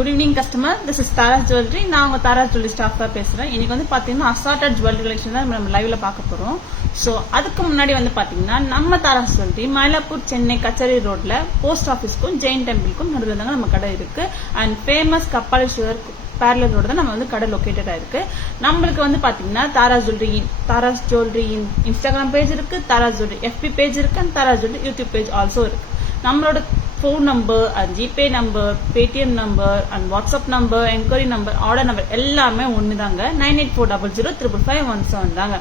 Good evening customer, this is Tara's jewellery. நான் உங்க Tara's jewellery staff தான் பேசுறேன். இன்னைக்கு வந்து பாத்தீங்கன்னா அசார்டட் ஜுவல்லரி கலெக்ஷன் தான் நம்ம லைவ்ல பார்க்க போறோம். ஸோ அதுக்கு முன்னாடி வந்து பாத்தீங்கன்னா நம்ம தாராஸ் ஜுவல்லரி மயிலாப்பூர் சென்னை கச்சேரி ரோட்ல போஸ்ட் ஆஃபீஸ்க்கும் ஜெயின் டெம்பிள்க்கும் நடுவில் தாங்க நம்ம கடை இருக்கு. அண்ட் ஃபேமஸ் கப்பாலீஸ்வரர் பேரலர் ரோடு தான் நம்ம வந்து கடை லொக்கேட்டடா இருக்கு. நம்மளுக்கு வந்து பாத்தீங்கன்னா தாராஸ் ஜுவல்லரி இன்ஸ்டாகிராம் பேஜ் இருக்கு, தாராஸ் ஜுவல்லரி FB பேஜ் இருக்கு, and Taras jewellery YouTube page also இருக்கு. நம்மளோட phone number and GPay number, Paytm number and WhatsApp number, enquiry number, order number எல்லாமே ஒண்ணுதாங்க. 9840035517 தாங்க.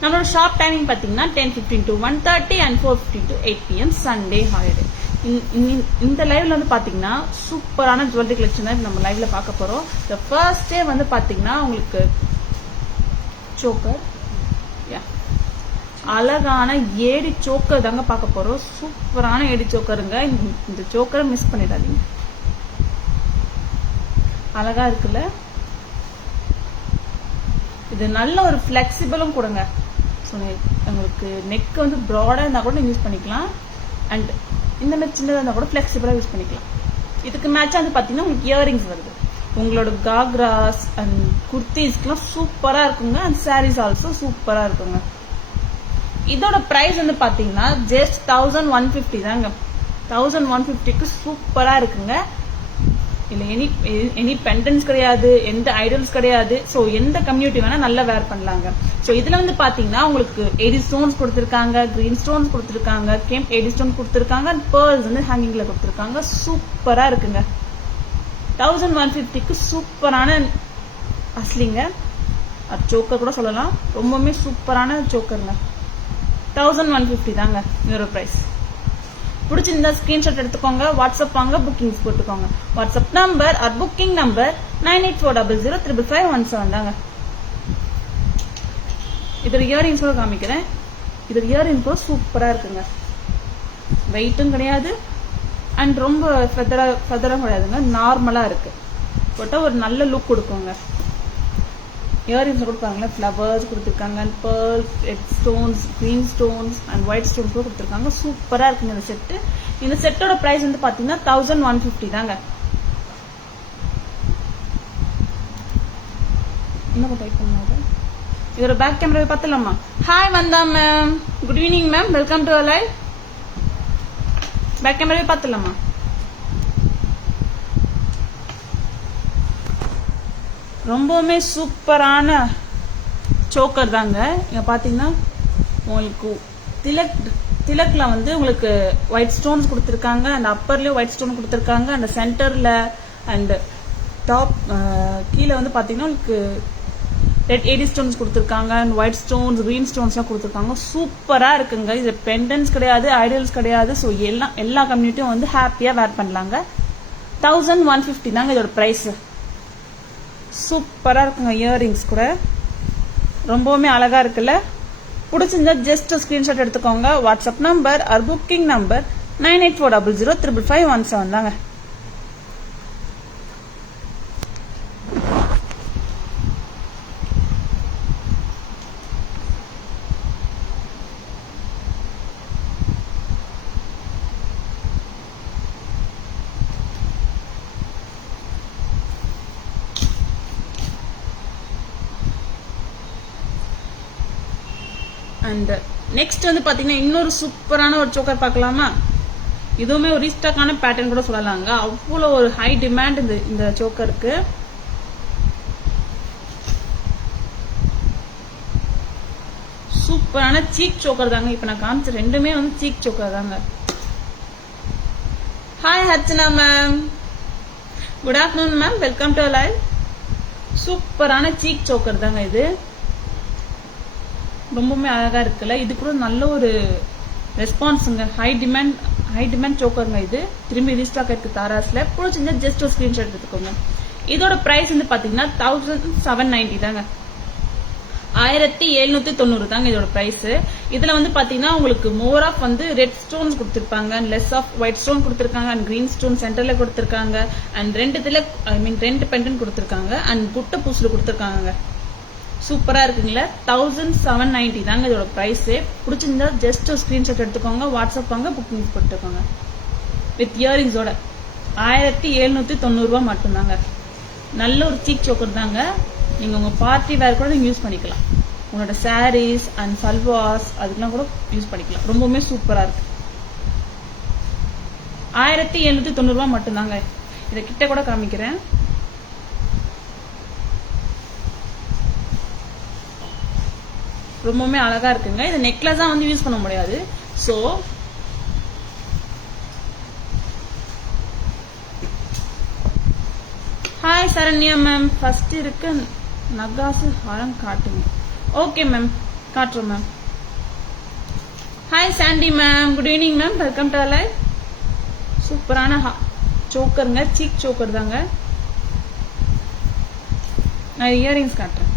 நம்மளோட ஷாப் டைமிங் பாத்தீங்கன்னா 10:15 to 1:30 and 4:15 to 8 PM Sunday holiday. இந்த லைவ்ல வந்து பாத்தீங்கன்னா சூப்பரான ஜுவல்லரி கலெக்ஷன் தான் நம்ம லைவ்ல பார்க்க போறோம். இந்த ஃபர்ஸ்ட் டே வந்து பாத்தீங்கன்னா உங்களுக்கு சோக்கர், அழகான ஏடி சோக்கர் தாங்க பார்க்க போறோம். சூப்பரான ஏடி சோக்கருங்க. இந்த சோக்கரை மிஸ் பண்ணிடாதீங்க. அழகா இருக்குல்ல, இது நல்ல ஒரு பிளெக்சிபிளும் கொடுங்க. உங்களுக்கு நெக் வந்து ப்ராடா இருந்தா கூட நீங்க யூஸ் பண்ணிக்கலாம். அண்ட் இந்த மாதிரி சின்னதா இருந்தா கூட பிளெக்சிபிளா யூஸ் பண்ணிக்கலாம். இதுக்கு மேட்சா வந்து பாத்தீங்கன்னா உங்களுக்கு இயரிங்ஸ் வருது. உங்களோட காக்ராஸ் அண்ட் குர்த்திஸ்க்குலாம் சூப்பரா இருக்குங்க. அண்ட் சாரீஸ் ஆல்சோ சூப்பரா இருக்குங்க. இதோட பிரைஸ் வந்து பாத்தீங்கன்னா ஜஸ்ட் 1150 தாங்க. 1150க்கு சூப்பரா இருக்குங்க. இல்ல எனி பெண்டன்ஸ் கிடையாது, எந்த ஐடல்ஸ் கிடையாது. சோ எந்த கம்யூனிட்டி வேணா நல்லா வேர் பண்ணலாங்க. சோ இதுல வந்து பாத்தீங்கன்னா உங்களுக்கு எடி ஸ்டோன்ஸ் கொடுத்திருக்காங்க, கிரீன் ஸ்டோன்ஸ் கொடுத்திருக்காங்க, கேம்ப் எடி ஸ்டோன் கொடுத்திருக்காங்க, அண்ட் பேர்ல்ஸ் வந்து ஹேங்கிங்ல கொடுத்திருக்காங்க. சூப்பரா இருக்குங்க. 1150க்கு சூப்பரான அஸ்லிங்க. சோக்கர் கூட சொல்லலாம். ரொம்பவுமே சூப்பரான சோக்கருங்க. 1150 தாங்க இதோட பிரைஸ். பிடிச்சிருந்தா ஸ்கிரீன்ஷாட் எடுத்துக்கோங்க, வாட்ஸ்அப் வாங்க, புக்கிங்ஸ் போட்டுக்கோங்க. WhatsApp number or booking number 9840035517 தாங்க. இதோட இயரிங்ஸ் கூட காமிக்கிறேன். இதோட இயரிங்ஸ் கூட சூப்பரா இருக்குங்க. வெயிட்டும் கிடையாது அண்ட் ரொம்ப ஃபெதரா கிடையாதுங்க. நார்மலா இருக்கு. போட்டா ஒரு நல்ல லுக் கொடுக்குங்க. இயரிங்ஸ் கொடுப்பாங்களே, ஃபிளவர்ஸ் கொடுத்துருக்காங்க, and pearls, red stones, green stones and white stones கூட கொடுத்துருக்காங்க. சூப்பரா இருக்குங்க இந்த செட்டு. இந்த செட்டோட பிரைஸ் வந்து பாத்தீங்கன்னா 1150 தாங்க. என்ன டைப் பண்ணாரு? இதோட பேக் கேமரா பார்த்துலாமா? Hi Vandha ma'am, good evening ma'am, welcome to our live. Back camera பார்த்துலாமா? ரொம்பவுமே சூப்பரான சோக்கர் தாங்க. இங்க பாத்தீங்கன்னா உங்களுக்கு திலக்ல வந்து உங்களுக்கு ஒயிட் ஸ்டோன்ஸ் கொடுத்துருக்காங்க. அந்த அப்பர்லயும் ஒயிட் ஸ்டோன் கொடுத்துருக்காங்க. அந்த சென்டர்ல அண்ட் டாப் கீழே வந்து பாத்தீங்கன்னா உங்களுக்கு ரெட் எடி ஸ்டோன்ஸ் கொடுத்துருக்காங்க. And white stones, green stones எல்லாம் கொடுத்துருக்காங்க. சூப்பரா இருக்குங்க. இது பெண்டன்ஸ் கிடையாது, ஐடல்ஸ் கிடையாது. ஸோ எல்லா கம்யூனிட்டியும் வந்து ஹாப்பியா வேர் பண்ணலாங்க. 1150 தாங்க இதோட பிரைஸ். சூப்பரா இருக்குங்க. இயரிங்ஸ் கூட ரொம்பவுமே அழகா இருக்குல்ல. பிடிச்சிருந்தா ஜஸ்ட் ஸ்கிரீன்ஷாட் எடுத்துக்கோங்க. WhatsApp number or booking number 9840035517 தாங்க. அண்ட் நெக்ஸ்ட் வந்து பாத்தீங்கன்னா இன்னொரு சூப்பரான ஒரு சோக்கர் பார்க்கலாமா? இதுவுமே ஒரு ரீஸ்டாக்கான பேட்டர்ன் கூட சொல்லலாங்க. அவ்வளோ ஒரு ஹை டிமாண்ட் இந்த சோக்கருக்கு. சூப்பரான சீக் சோக்கர் தாங்க. இப்ப நான் காமிச்ச ரெண்டுமே வந்து சீக் சோக்கர் தாங்க. Hi Harchana ma'am, good afternoon ma'am, welcome to live. சூப்பரான சீக் சோக்கர் தாங்க இது. ரொம்பவுமே அழகா இருக்குல்ல. இது கூட நல்ல ஒரு ரெஸ்பான்ஸுங்க. High demand சோக்கருங்க. இது திரும்பி ரீஸ்டாக் இருக்கு தாராஸ்ல. பிடிச்சிருந்தா ஜஸ்ட் ஒரு ஸ்கிரீன்ஷாட் எடுத்துக்கோங்க. இதோட பிரைஸ் வந்து பாத்தீங்கன்னா 1790 தாங்க. 1790 தாங்க இதோட பிரைஸ். இதுல வந்து பாத்தீங்கன்னா உங்களுக்கு மோர் ஆஃப் வந்து ரெட் ஸ்டோன்ஸ் கொடுத்திருப்பாங்க, and less of white stone கொடுத்திருக்காங்க, அண்ட் கிரீன் ஸ்டோன் சென்டர்ல கொடுத்திருக்காங்க, அண்ட் ரெண்டு பெண்டன் கொடுத்திருக்காங்க, அண்ட் குட்டை பூசுல கொடுத்திருக்காங்க. சூப்பரா இருக்குங்களா? 1790 தாங்க இதோட பிரைஸ். பிடிச்சிருந்தா ஜஸ்ட் ஒரு ஸ்கிரீன்ஷாட் எடுத்துக்கோங்க, வாட்ஸ்அப் வாங்க, புக்கிங் போட்டுக்கோங்க வித் இயரிங்ஸோட. 1790 மட்டும்தாங்க. நல்ல ஒரு சீக் சோக்கர் தாங்க. நீங்க உங்க பார்ட்டி வேர் கூட நீங்க யூஸ் பண்ணிக்கலாம். உங்களோட சாரீஸ் அண்ட் சல்வாஸ் அதுக்கெல்லாம் கூட யூஸ் பண்ணிக்கலாம். ரொம்பவுமே சூப்பரா இருக்கு. 1790 மட்டும்தாங்க. இதை கிட்ட கூட காமிக்கிறேன். ரொம்பவுமே அழகா இருக்குங்க. இது நெக்லஸ் தான் வந்து யூஸ் பண்ண முடியாது. So hi Saranya ma'am, first இருக்கு நகாசு ஹாரம் காட்டுங்க. ஓகே மேம், காட்டுறோம் ma'am. Hi Sandy ma'am, good evening ma'am, welcome to live. சூப்பரான சோக்கருங்க, சீக் சோக்கர் தாங்க. நான் இயரிங்ஸ் காட்டுறேன்.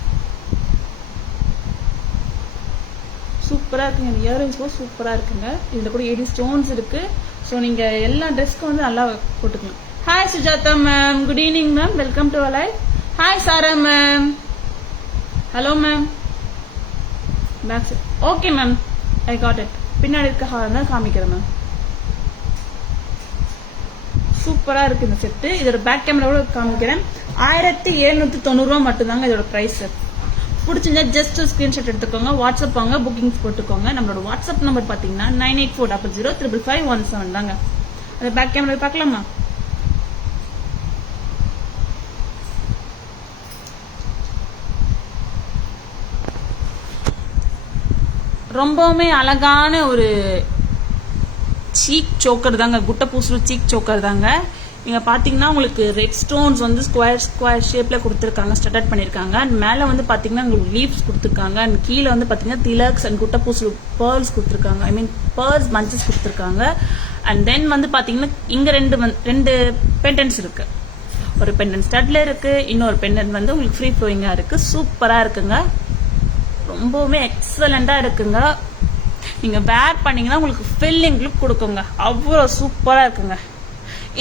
சூப்பரா இருக்குங்க. இந்த இயரிங்ஸ் சூப்பரா இருக்குங்க. இதுல கூட 80 ஸ்டோன்ஸ் இருக்கு. ஸோ நீங்க எல்லா ட்ரெஸ்க்கும் வந்து நல்லா போட்டுக்கலாம். Hi Sujatha ma'am, good evening ma'am, welcome to live. Hi Sara ma'am, hello ma'am. Okay ma'am, I got it. பின்னாடி இருக்க ஹாரம் தான் காமிக்கிறேன் மேம். சூப்பரா இருக்கு இந்த செட்டு. இதோட பேக் கேமராவோட காமிக்கிறேன். 1790 மட்டும்தாங்க இதோட பிரைஸ். பிடிச்சிருந்தா ஜஸ்ட் ஸ்கிரீன்ஷாட் எடுத்துக்கோங்க, வாட்ஸ்அப் வாங்க, புக்கிங்ஸ் போட்டுக்கோங்க. நம்மளோட வாட்ஸ்அப் நம்பர் பாத்தீங்கன்னா 9840055517 தாங்க. அந்த பேக் கேமரா பார்க்கலாமா? ரொம்பவுமே அழகான ஒரு சீக் சோக்கர் தாங்க. குட்டை பூசல் சீக் சோக்கர் தாங்க. நீங்க பாத்தீங்கன்னா உங்களுக்கு ரெட் ஸ்டோன்ஸ் வந்து ஸ்கொயர் ஷேப்ல கொடுத்துருக்காங்க, ஸ்டட் பண்ணிருக்காங்க. அண்ட் மேல வந்து பாத்தீங்கன்னா உங்களுக்கு லீவ்ஸ் கொடுத்துருக்காங்க. அண்ட் கீழே வந்து பாத்தீங்கன்னா திலக்ஸ் அண்ட் குட்டை பூசல் பேர்ல்ஸ் கொடுத்துருக்காங்க. ஐ மீன் பேர்ல்ஸ் பஞ்சஸ் கொடுத்துருக்காங்க. அண்ட் தென் வந்து பாத்தீங்கன்னா இங்க ரெண்டு பெண்டன்ஸ் இருக்கு. ஒரு பெண்டன்ட் ஸ்டட்ல இருக்கு, இன்னொரு பெண்டன்ட் வந்து உங்களுக்கு ஃப்ரீ ஃப்ளோயிங்கா இருக்கு. சூப்பரா இருக்குங்க. ரொம்பவுமே எக்ஸலண்டா இருக்குங்க. நீங்க வேர் பண்ணீங்கன்னா உங்களுக்கு ஃபில்லிங் லுக் கொடுக்குங்க. அவ்வளோ சூப்பரா இருக்குங்க.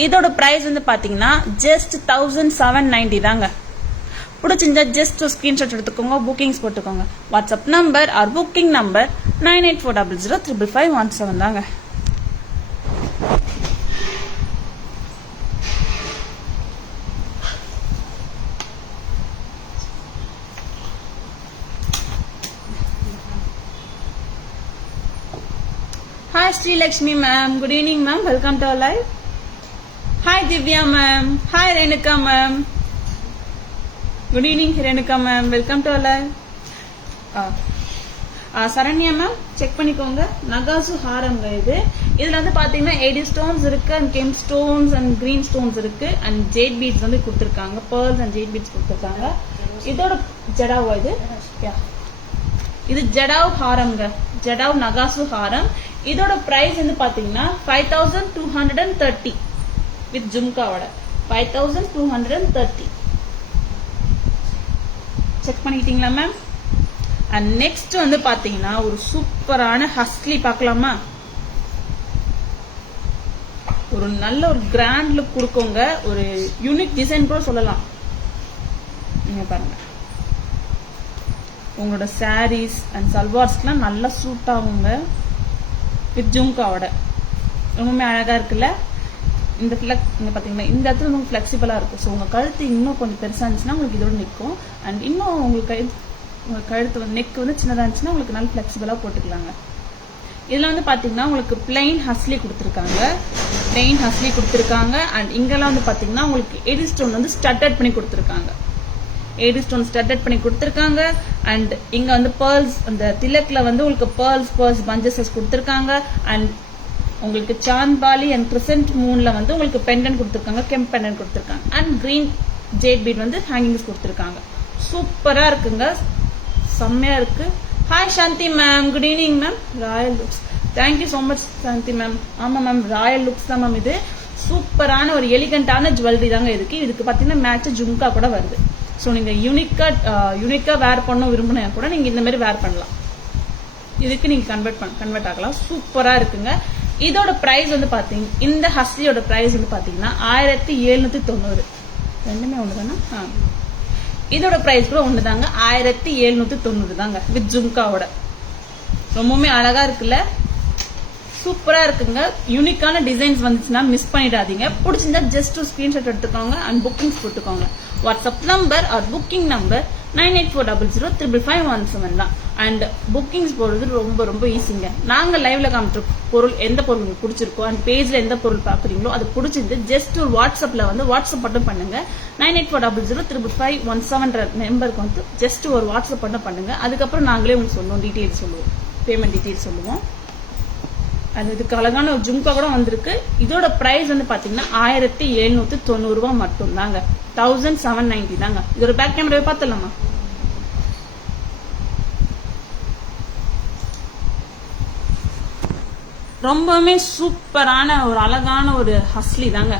இதோட பிரைஸ் வந்து பாத்தீங்கன்னா ஜஸ்ட் 1790 தாங்க. பிடிச்சிருந்தா ஜஸ்ட் ஸ்கிரீன்ஷாட் எடுத்துக்கோங்க, புக்கிங்ஸ் போட்டுக்கோங்க. WhatsApp number or booking number 9840055517 தாங்க. Hi Srilakshmi ma'am, good evening ma'am, welcome to our live. Hi Divya ma'am, hi Renuka ma'am, good evening Renuka ma'am, welcome to our live. Saranya ma'am check பண்ணிக்கோங்க. நகாசு ஹாரம்ங்க இது. இதுல வந்து பாத்தீங்கன்னா 80 stones இருக்கு, and gem stones and green stones இருக்கு, and jade beads வந்து கொடுத்துருக்காங்க. Pearls and jade beads கொடுத்துருக்காங்க. இதோட ஜடாவா இது ஜடாவ் ஹாரம்ங்க, ஜடாவ் நகாசு ஹாரம். இதோட பிரைஸ் வந்து பாத்தீங்கன்னா 5230 வித் ஜும்காவோட 5230. செக் பண்ணிக்கிட்டீங்களா மேம்? அண்ட் நெக்ஸ்ட் வந்து பாத்தீங்கன்னா ஒரு சூப்பரான ஹஸ்லி பார்க்கலாமா? ஒரு நல்ல ஒரு கிராண்ட் லுக் கொடுக்குங்க. ஒரு யூனிக் டிசைன் கூட சொல்லலாம். நீங்க பாருங்க, உங்களோட சாரீஸ் அண்ட் சல்வார்ஸ்க்குலாம் நல்லா சூட் ஆகுங்க வித் ஜும்காவோட. ரொம்பவுமே அழகா இருக்குல்ல? இந்த இங்க பாத்தீங்கன்னா இந்த இடத்துல உங்களுக்கு ஃபிளெக்சிபிளா இருக்கும். ஸோ உங்க கழுத்து இன்னும் கொஞ்சம் பெருசா இருந்துச்சுன்னா உங்களுக்கு இதோட நிற்கும். அண்ட் இன்னும் உங்களுக்கு உங்க கழுத்து நெக் வந்து சின்னதா இருந்துச்சுன்னா உங்களுக்கு நல்லா ஃபிளெக்சிபிளா போட்டுக்கலாங்க. இதுல வந்து பாத்தீங்கன்னா உங்களுக்கு பிளைன் ஹஸ்லி கொடுத்துருக்காங்க, அண்ட் இங்கெல்லாம் வந்து பாத்தீங்கன்னா உங்களுக்கு 80 ஸ்டோன் வந்து ஸ்டட்டட் பண்ணி கொடுத்துருக்காங்க. 80 ஸ்டோன் ஸ்டட்டட் பண்ணி கொடுத்துருக்காங்க. அண்ட் இங்க வந்து பேர்ல்ஸ், அந்த திலக்ல வந்து உங்களுக்கு பேர்ல்ஸ் பஞ்சஸஸ் கொடுத்துருக்காங்க. அண்ட் உங்களுக்கு சாந்த்பாலி அண்ட் கிரிசன்ட் மூன்ல வந்து உங்களுக்கு பெண்டன்ட் கொடுத்துருக்காங்க, கெம்ப் பெண்டன்ட் கொடுத்துருக்காங்க. அண்ட் கிரீன் ஜேட் பீட் வந்து ஹேங்கிங்ஸ் கொடுத்துருக்காங்க. சூப்பரா இருக்குங்க, செம்மையா இருக்கு. Hi Shanti ma'am, good evening ma'am. Royal looks, thank you so much சாந்தி மேம். ஆமா மேம், ராயல் லுக்ஸ் தான் மேம். இது சூப்பரான ஒரு எலிகண்டான ஜுவல்லரி தாங்க இருக்கு. இதுக்கு பாத்தீங்கன்னா மேட்ச் ஜும்கா கூட வருது. ஸோ நீங்க யூனிக்கா வேர் பண்ண விரும்பினா கூட நீங்க இந்த மாதிரி வேர் பண்ணலாம். இதுக்கு நீங்க கன்வெர்ட் ஆகலாம். சூப்பரா இருக்குங்க. இதோட பிரைஸ் வந்து பாத்தீங்கன்னா, இந்த ஹஸ்லியோட பிரைஸ் வந்து பாத்தீங்கன்னா 1790. ரெண்டுமே ஒண்ணுதானா? இதோட பிரைஸ் கூட ஒண்ணுதாங்க, 1790 தாங்க வித் ஜும்காவோட. ரொம்பவுமே அழகா இருக்குல்ல? சூப்பரா இருக்குங்க. யூனிக்கான டிசைன்ஸ் வந்துச்சுன்னா மிஸ் பண்ணிடாதீங்க. பிடிச்சிருந்தா ஜஸ்ட் ஒரு ஸ்கிரீன்ஷாட் எடுத்துக்கோங்க அண்ட் புக்கிங்ஸ் போட்டுக்கோங்க. WhatsApp number or booking number 9840055117 தான். அண்ட் புக்கிங்ஸ் போடுறது ரொம்ப ரொம்ப ஈஸிங்க. நாங்க லைவ்ல காமிச்ச பொருள் எந்த பொருள் உங்களுக்கு பிடிச்சிருக்கோ அண்ட் பேஜ்ல எந்த பொருள் பாக்குறீங்களோ அது பிடிச்சிருந்து ஜஸ்ட் ஒரு வாட்ஸ்அப்ல வந்து வாட்ஸ்அப் மட்டும் பண்ணுங்க. 9840055117 நம்பருக்கு வந்து ஜஸ்ட் ஒரு வாட்ஸ்அப் மட்டும் பண்ணுங்க. அதுக்கப்புறம் நாங்களே உங்களுக்கு சொல்லுவோம், டீடைல்ஸ் சொல்லுவோம், பேமெண்ட் டீடைல்ஸ் சொல்லுவோம். அது இதுக்கு அழகான ஒரு ஜும்கா கூட வந்திருக்கு. இதோட பிரைஸ் வந்து பாத்தீங்கன்னா 1790 ரூபாய் மட்டும் தாங்க. 1790 தாங்க. இதோட பேக் கேமராவை பார்த்துடலாமா? ரொம்பவுமே சூப்பரான ஒரு அழகான ஒரு ஹஸ்லி தாங்க.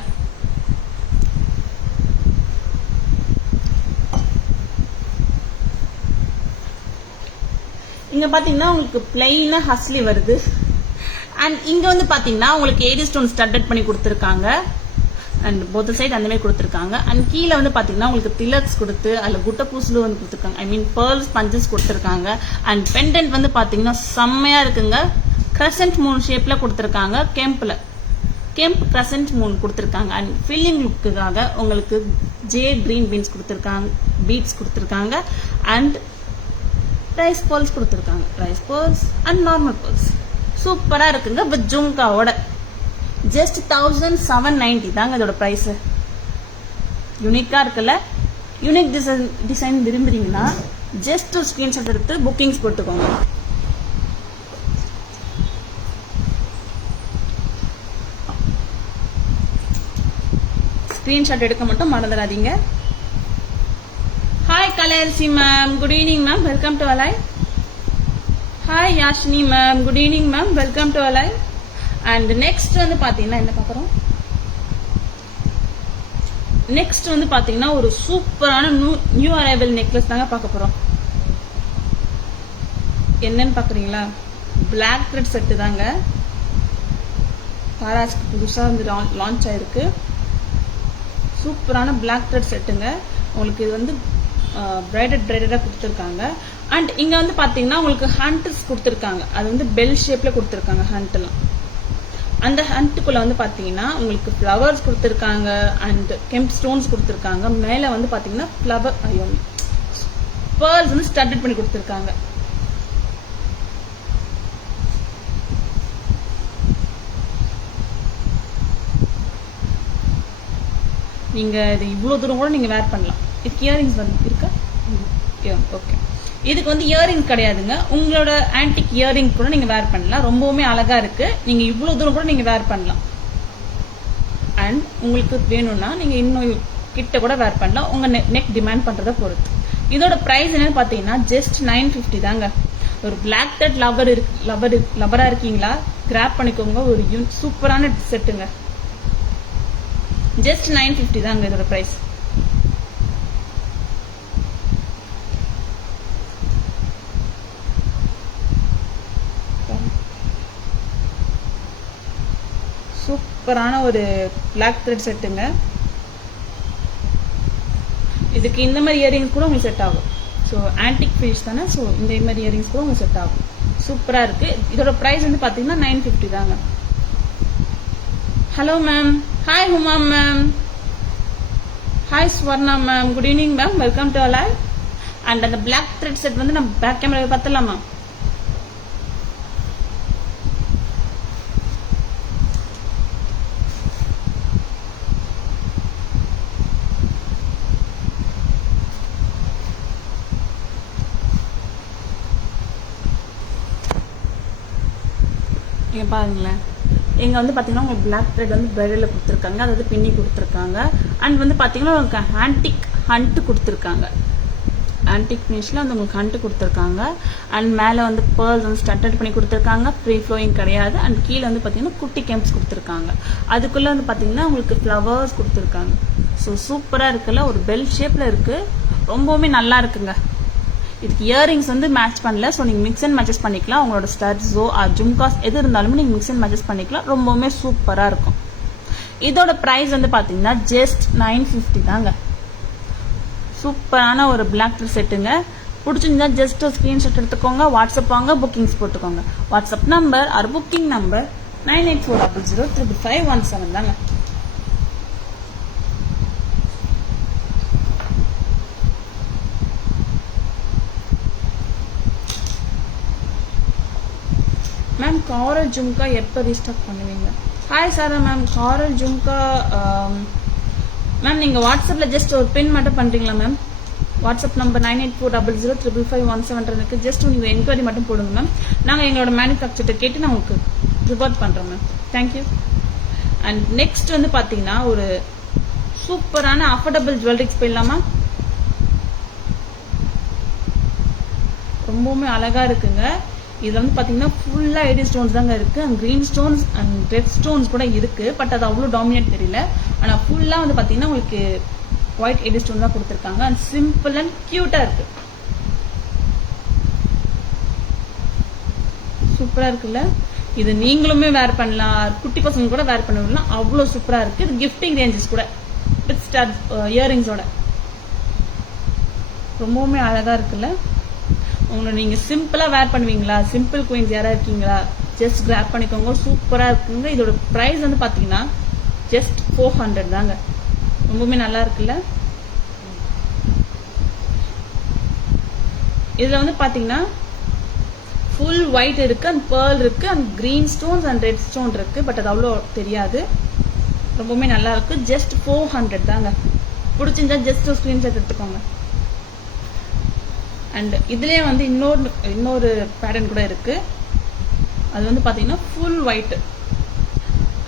இங்க பாத்தீங்கன்னா உங்களுக்கு பிளைனா ஹஸ்லி வருது. அண்ட் இங்க வந்து பாத்தீங்கன்னா உங்களுக்கு ஏடி ஸ்டோன் ஸ்டட்டட் பண்ணி கொடுத்துருக்காங்க. அண்ட் போத் சைடு அந்த மாதிரி கொடுத்துருக்காங்க. அண்ட் கீழே வந்து பாத்தீங்கன்னா உங்களுக்கு திலக்ஸ் கொடுத்து அதுல குட்ட பூசுல வந்து கொடுத்துருக்காங்க. ஐ மீன் பேர்ல்ஸ் பஞ்சஸ் கொடுத்துருக்காங்க. அண்ட் பெண்டன்ட் வந்து பாத்தீங்கன்னா செம்மையா இருக்குங்க. கிரசன்ட் மூன் ஷேப்ல கொடுத்துருக்காங்க. கெம்ப் கிரசன்ட் மூன் கொடுத்துருக்காங்க. அண்ட் ஃபில்லிங் லுக்குக்காக உங்களுக்கு ஜேட் கிரீன் பீட்ஸ் கொடுத்துருக்காங்க. அண்ட் ரைஸ் பேர்ல்ஸ் கொடுத்துருக்காங்க. Rice pearls and normal pearls சூப்பரா இருக்குங்க. வித் ஜும்காவோட ஜஸ்ட் 1790 தாங்க இதோட பிரைஸ். யூனிக்கா இருக்குல்ல? யூனிக் டிசைன் விரும்புறீங்கன்னா ஜஸ்ட் ஒரு ஸ்கிரீன்ஷாட் எடுத்து புக்கிங்ஸ் போட்டுக்கோங்க. ஸ்கிரீன்ஷாட் எடுக்க மட்டும் மறந்துடாதீங்க. ஹாய் கலர்சி ma'am, good evening ma'am, welcome to alive. Hi Yashini ma'am, good evening ma'am, welcome to alive. And next வந்து பாத்தீங்கன்னா என்ன பாக்குறோம்? நெக்ஸ்ட் வந்து பாத்தீங்கன்னா ஒரு சூப்பரான நியூ அரைவல் நெக்லஸ் தாங்க பார்க்க போறோம். என்னன்னு பாக்குறீங்களா? பிளாக் த்ரெட் செட்டு தாங்க. பாராஸ்க்கு புதுசா வந்து லான்ச் ஆயிருக்கு. சூப்பரான பிளாக் த்ரெட் செட்டுங்க. உங்களுக்கு இது வந்து பிரைடடா கொடுத்துருக்காங்க. அண்ட் இங்க வந்து பாத்தீங்கன்னா உங்களுக்கு ஹண்ட்ஸ் கொடுத்துருக்காங்க. அது வந்து பெல் ஷேப்ல கொடுத்துருக்காங்க. ஹண்ட் எல்லாம் அந்த ஹண்ட்டுக்குள்ள வந்து பாத்தீங்கன்னா உங்களுக்கு ஃபிளவர்ஸ் கொடுத்துருக்காங்க. அண்ட் கெம்ப் ஸ்டோன்ஸ் கொடுத்துருக்காங்க. மேல வந்து பாத்தீங்கன்னா ஃபிளவர் பேர்ல்ஸ் வந்து ஸ்டட்டட் பண்ணி கொடுத்துருக்காங்க. நீங்க இது இவ்வளவு தூரம் கூட நீங்க வேர் பண்ணலாம். இதுக்கு இயரிங்ஸ் வந்து இருக்கா? ஓகே. இதுக்கு வந்து இயரிங் கிடையாதுங்க. உங்களோட ஆன்டிக் இயரிங் கூட நீங்க வேர் பண்ணலாம். ரொம்பவுமே அழகா இருக்கு. நீங்க இவ்வளவு தூரம் கூட நீங்க வேர் பண்ணலாம். அண்ட் உங்களுக்கு வேணும்னா நீங்க இன்னும் கிட்ட கூட வேர் பண்ணலாம். உங்க நெக் டிமாண்ட் பண்றத பொறுத்து. இதோட பிரைஸ் என்னன்னு பாத்தீங்கன்னா ஜஸ்ட் 950 தாங்க. ஒரு பிளாக் த்ரெட் லவரா இருக்கீங்களா? கிராப் பண்ணிக்கோங்க. ஒரு சூப்பரான செட்டுங்க. ஜஸ்ட் 950 தாங்க இதோட பிரைஸ். சூப்பரான ஒரு பிளாக் த்ரெட் செட்டுங்க. இதுக்கு இந்த மாதிரி இயரிங்ஸ் கூட உங்களுக்கு செட் ஆகும். ஸோ ஆன்டிக் ஃபினிஷ் தானே. ஸோ இந்த மாதிரி இயரிங்ஸ் கூட உங்களுக்கு செட் ஆகும். சூப்பரா இருக்கு. இதோட பிரைஸ் வந்து பாத்தீங்கன்னா 950 தாங்க. Hello ma'am. Hi Huma ma'am. Hi Swarna ma'am, good evening ma'am, welcome to alive. And அந்த பிளாக் த்ரெட் செட் வந்து நம்ம பேக் கேமராவை பார்த்துலாமா? இங்க பாருங்களேன். இங்க வந்து பாத்தீங்கன்னா உங்களுக்கு பிளாக் த்ரெட் வந்து பிரைடல்ல கொடுத்துருக்காங்க. அதாவது பின்னி கொடுத்துருக்காங்க. அண்ட் வந்து பாத்தீங்கன்னா உங்களுக்கு ஆன்டிக் ஹண்ட் கொடுத்துருக்காங்க. ஆன்டிக் ஃபினிஷ்ல வந்து உங்களுக்கு ஹண்ட் கொடுத்துருக்காங்க. அண்ட் மேல வந்து பேர்ல்ஸ் வந்து ஸ்டட்டட் பண்ணி கொடுத்துருக்காங்க. ஃப்ரீ ஃப்ளோயிங் கிடையாது. அண்ட் கீழே வந்து பாத்தீங்கன்னா குட்டி கேம்ப்ஸ் கொடுத்துருக்காங்க. அதுக்குள்ள வந்து பாத்தீங்கன்னா உங்களுக்கு ஃபிளவர்ஸ் கொடுத்துருக்காங்க. ஸோ சூப்பரா இருக்குல்ல? ஒரு பெல் ஷேப்ல இருக்கு. ரொம்பவுமே நல்லா இருக்குங்க. இதுக்கு இயரிங்ஸ் வந்து மேட்ச் பண்ணல. ஸோ நீங்க மிக்ஸ் அண்ட் மேட்சஸ் பண்ணிக்கலாம். உங்களோட ஸ்டட்ஸோ ஜும்காஸ் எது இருந்தாலுமே நீங்க மிக்ஸ் அண்ட் மேட்சஸ் பண்ணிக்கலாம். ரொம்பவுமே சூப்பரா இருக்கும். இதோட பிரைஸ் வந்து பாத்தீங்கன்னா ஜஸ்ட் 950 தாங்க. சூப்பரான ஒரு பிளாக் த்ரெட் செட்டுங்க. பிடிச்சிருந்தா ஜஸ்ட் ஒரு ஸ்கிரீன்ஷாட் எடுத்துக்கோங்க. வாட்ஸ்அப் வாங்க, புக்கிங்ஸ் போட்டுக்கோங்க. WhatsApp number or booking number 9840055517 தாங்க. மேம் காரல் ஜும்கா எப்போ ரீஸ்டாக் பண்ணுவீங்க? Hi Sara ma'am, coral jhumka ma'am நீங்கள் வாட்ஸ்அப்பில் ஜஸ்ட் ஒரு பின் மட்டும் பண்ணுறீங்களா மேம்? வாட்ஸ்அப் நம்பர் 9840055517 ஜஸ்ட் நீங்கள் என்கொயரி மட்டும் போடுங்க மேம். நாங்கள் எங்களோட மேனுஃபேக்சர்கிட்ட கேட்டு நான் உங்களுக்கு ரிவர்ட் பண்ணுறோம் மேம். தேங்க்யூ. அண்ட் நெக்ஸ்ட் வந்து பார்த்தீங்கன்னா ஒரு சூப்பரான அஃபோர்டபுள் ஜுவல்லரிஸ் போயிடலாமா? ரொம்பவுமே அழகாக இருக்குங்க. இதில் வந்து பார்த்தீங்கன்னா ஃபுல்லாக எடி ஸ்டோன்ஸ் தாங்க இருக்குது. And green stones and red stones கூட இருக்குது. பட் அது அவ்வளோ டாமினேட் தெரியல. ஆனால் ஃபுல்லாக வந்து பார்த்தீங்கன்னா உங்களுக்கு ஒயிட் எடி ஸ்டோன் தான் கொடுத்துருக்காங்க. அண்ட் சிம்பிள் அண்ட் க்யூட்டாக இருக்குது. சூப்பராக இருக்குல்ல? இது நீங்களுமே வேர் பண்ணலாம், குட்டி பசங்க கூட வேர் பண்ணலாம். அவ்வளோ சூப்பராக இருக்குது. இது கிஃப்டிங் ரேஞ்சஸ் கூட வித் ஸ்டார் இயரிங்ஸோட ரொம்பவுமே அழகாக இருக்குல்ல? உங்களை நீங்கள் சிம்பிளாக வேர் பண்ணுவீங்களா? சிம்பிள் குயின்ஸ் யாராக இருக்கீங்களா? ஜஸ்ட் கிராப் பண்ணிக்கோங்க. சூப்பராக இருக்குங்க. இதோட ப்ரைஸ் வந்து பார்த்தீங்கன்னா ஜஸ்ட் 400 தாங்க. ரொம்பவுமே நல்லா இருக்குல்ல? இதில் வந்து பார்த்தீங்கன்னா ஃபுல் ஒயிட் இருக்குது அண்ட் பேர்ல் இருக்குது and green stones and red stone இருக்குது. பட் அது அவ்வளோ தெரியாது. ரொம்பவுமே நல்லா இருக்குது. ஜஸ்ட் 400 தாங்க. பிடிச்சிருந்தா ஜஸ்ட் ஒரு ஸ்க்ரீன்ஷாட் எடுத்துக்கோங்க. அண்ட் இதுலேயே வந்து இன்னொரு பேட்டர்ன் கூட இருக்குது. அது வந்து பார்த்தீங்கன்னா ஃபுல் ஒயிட்.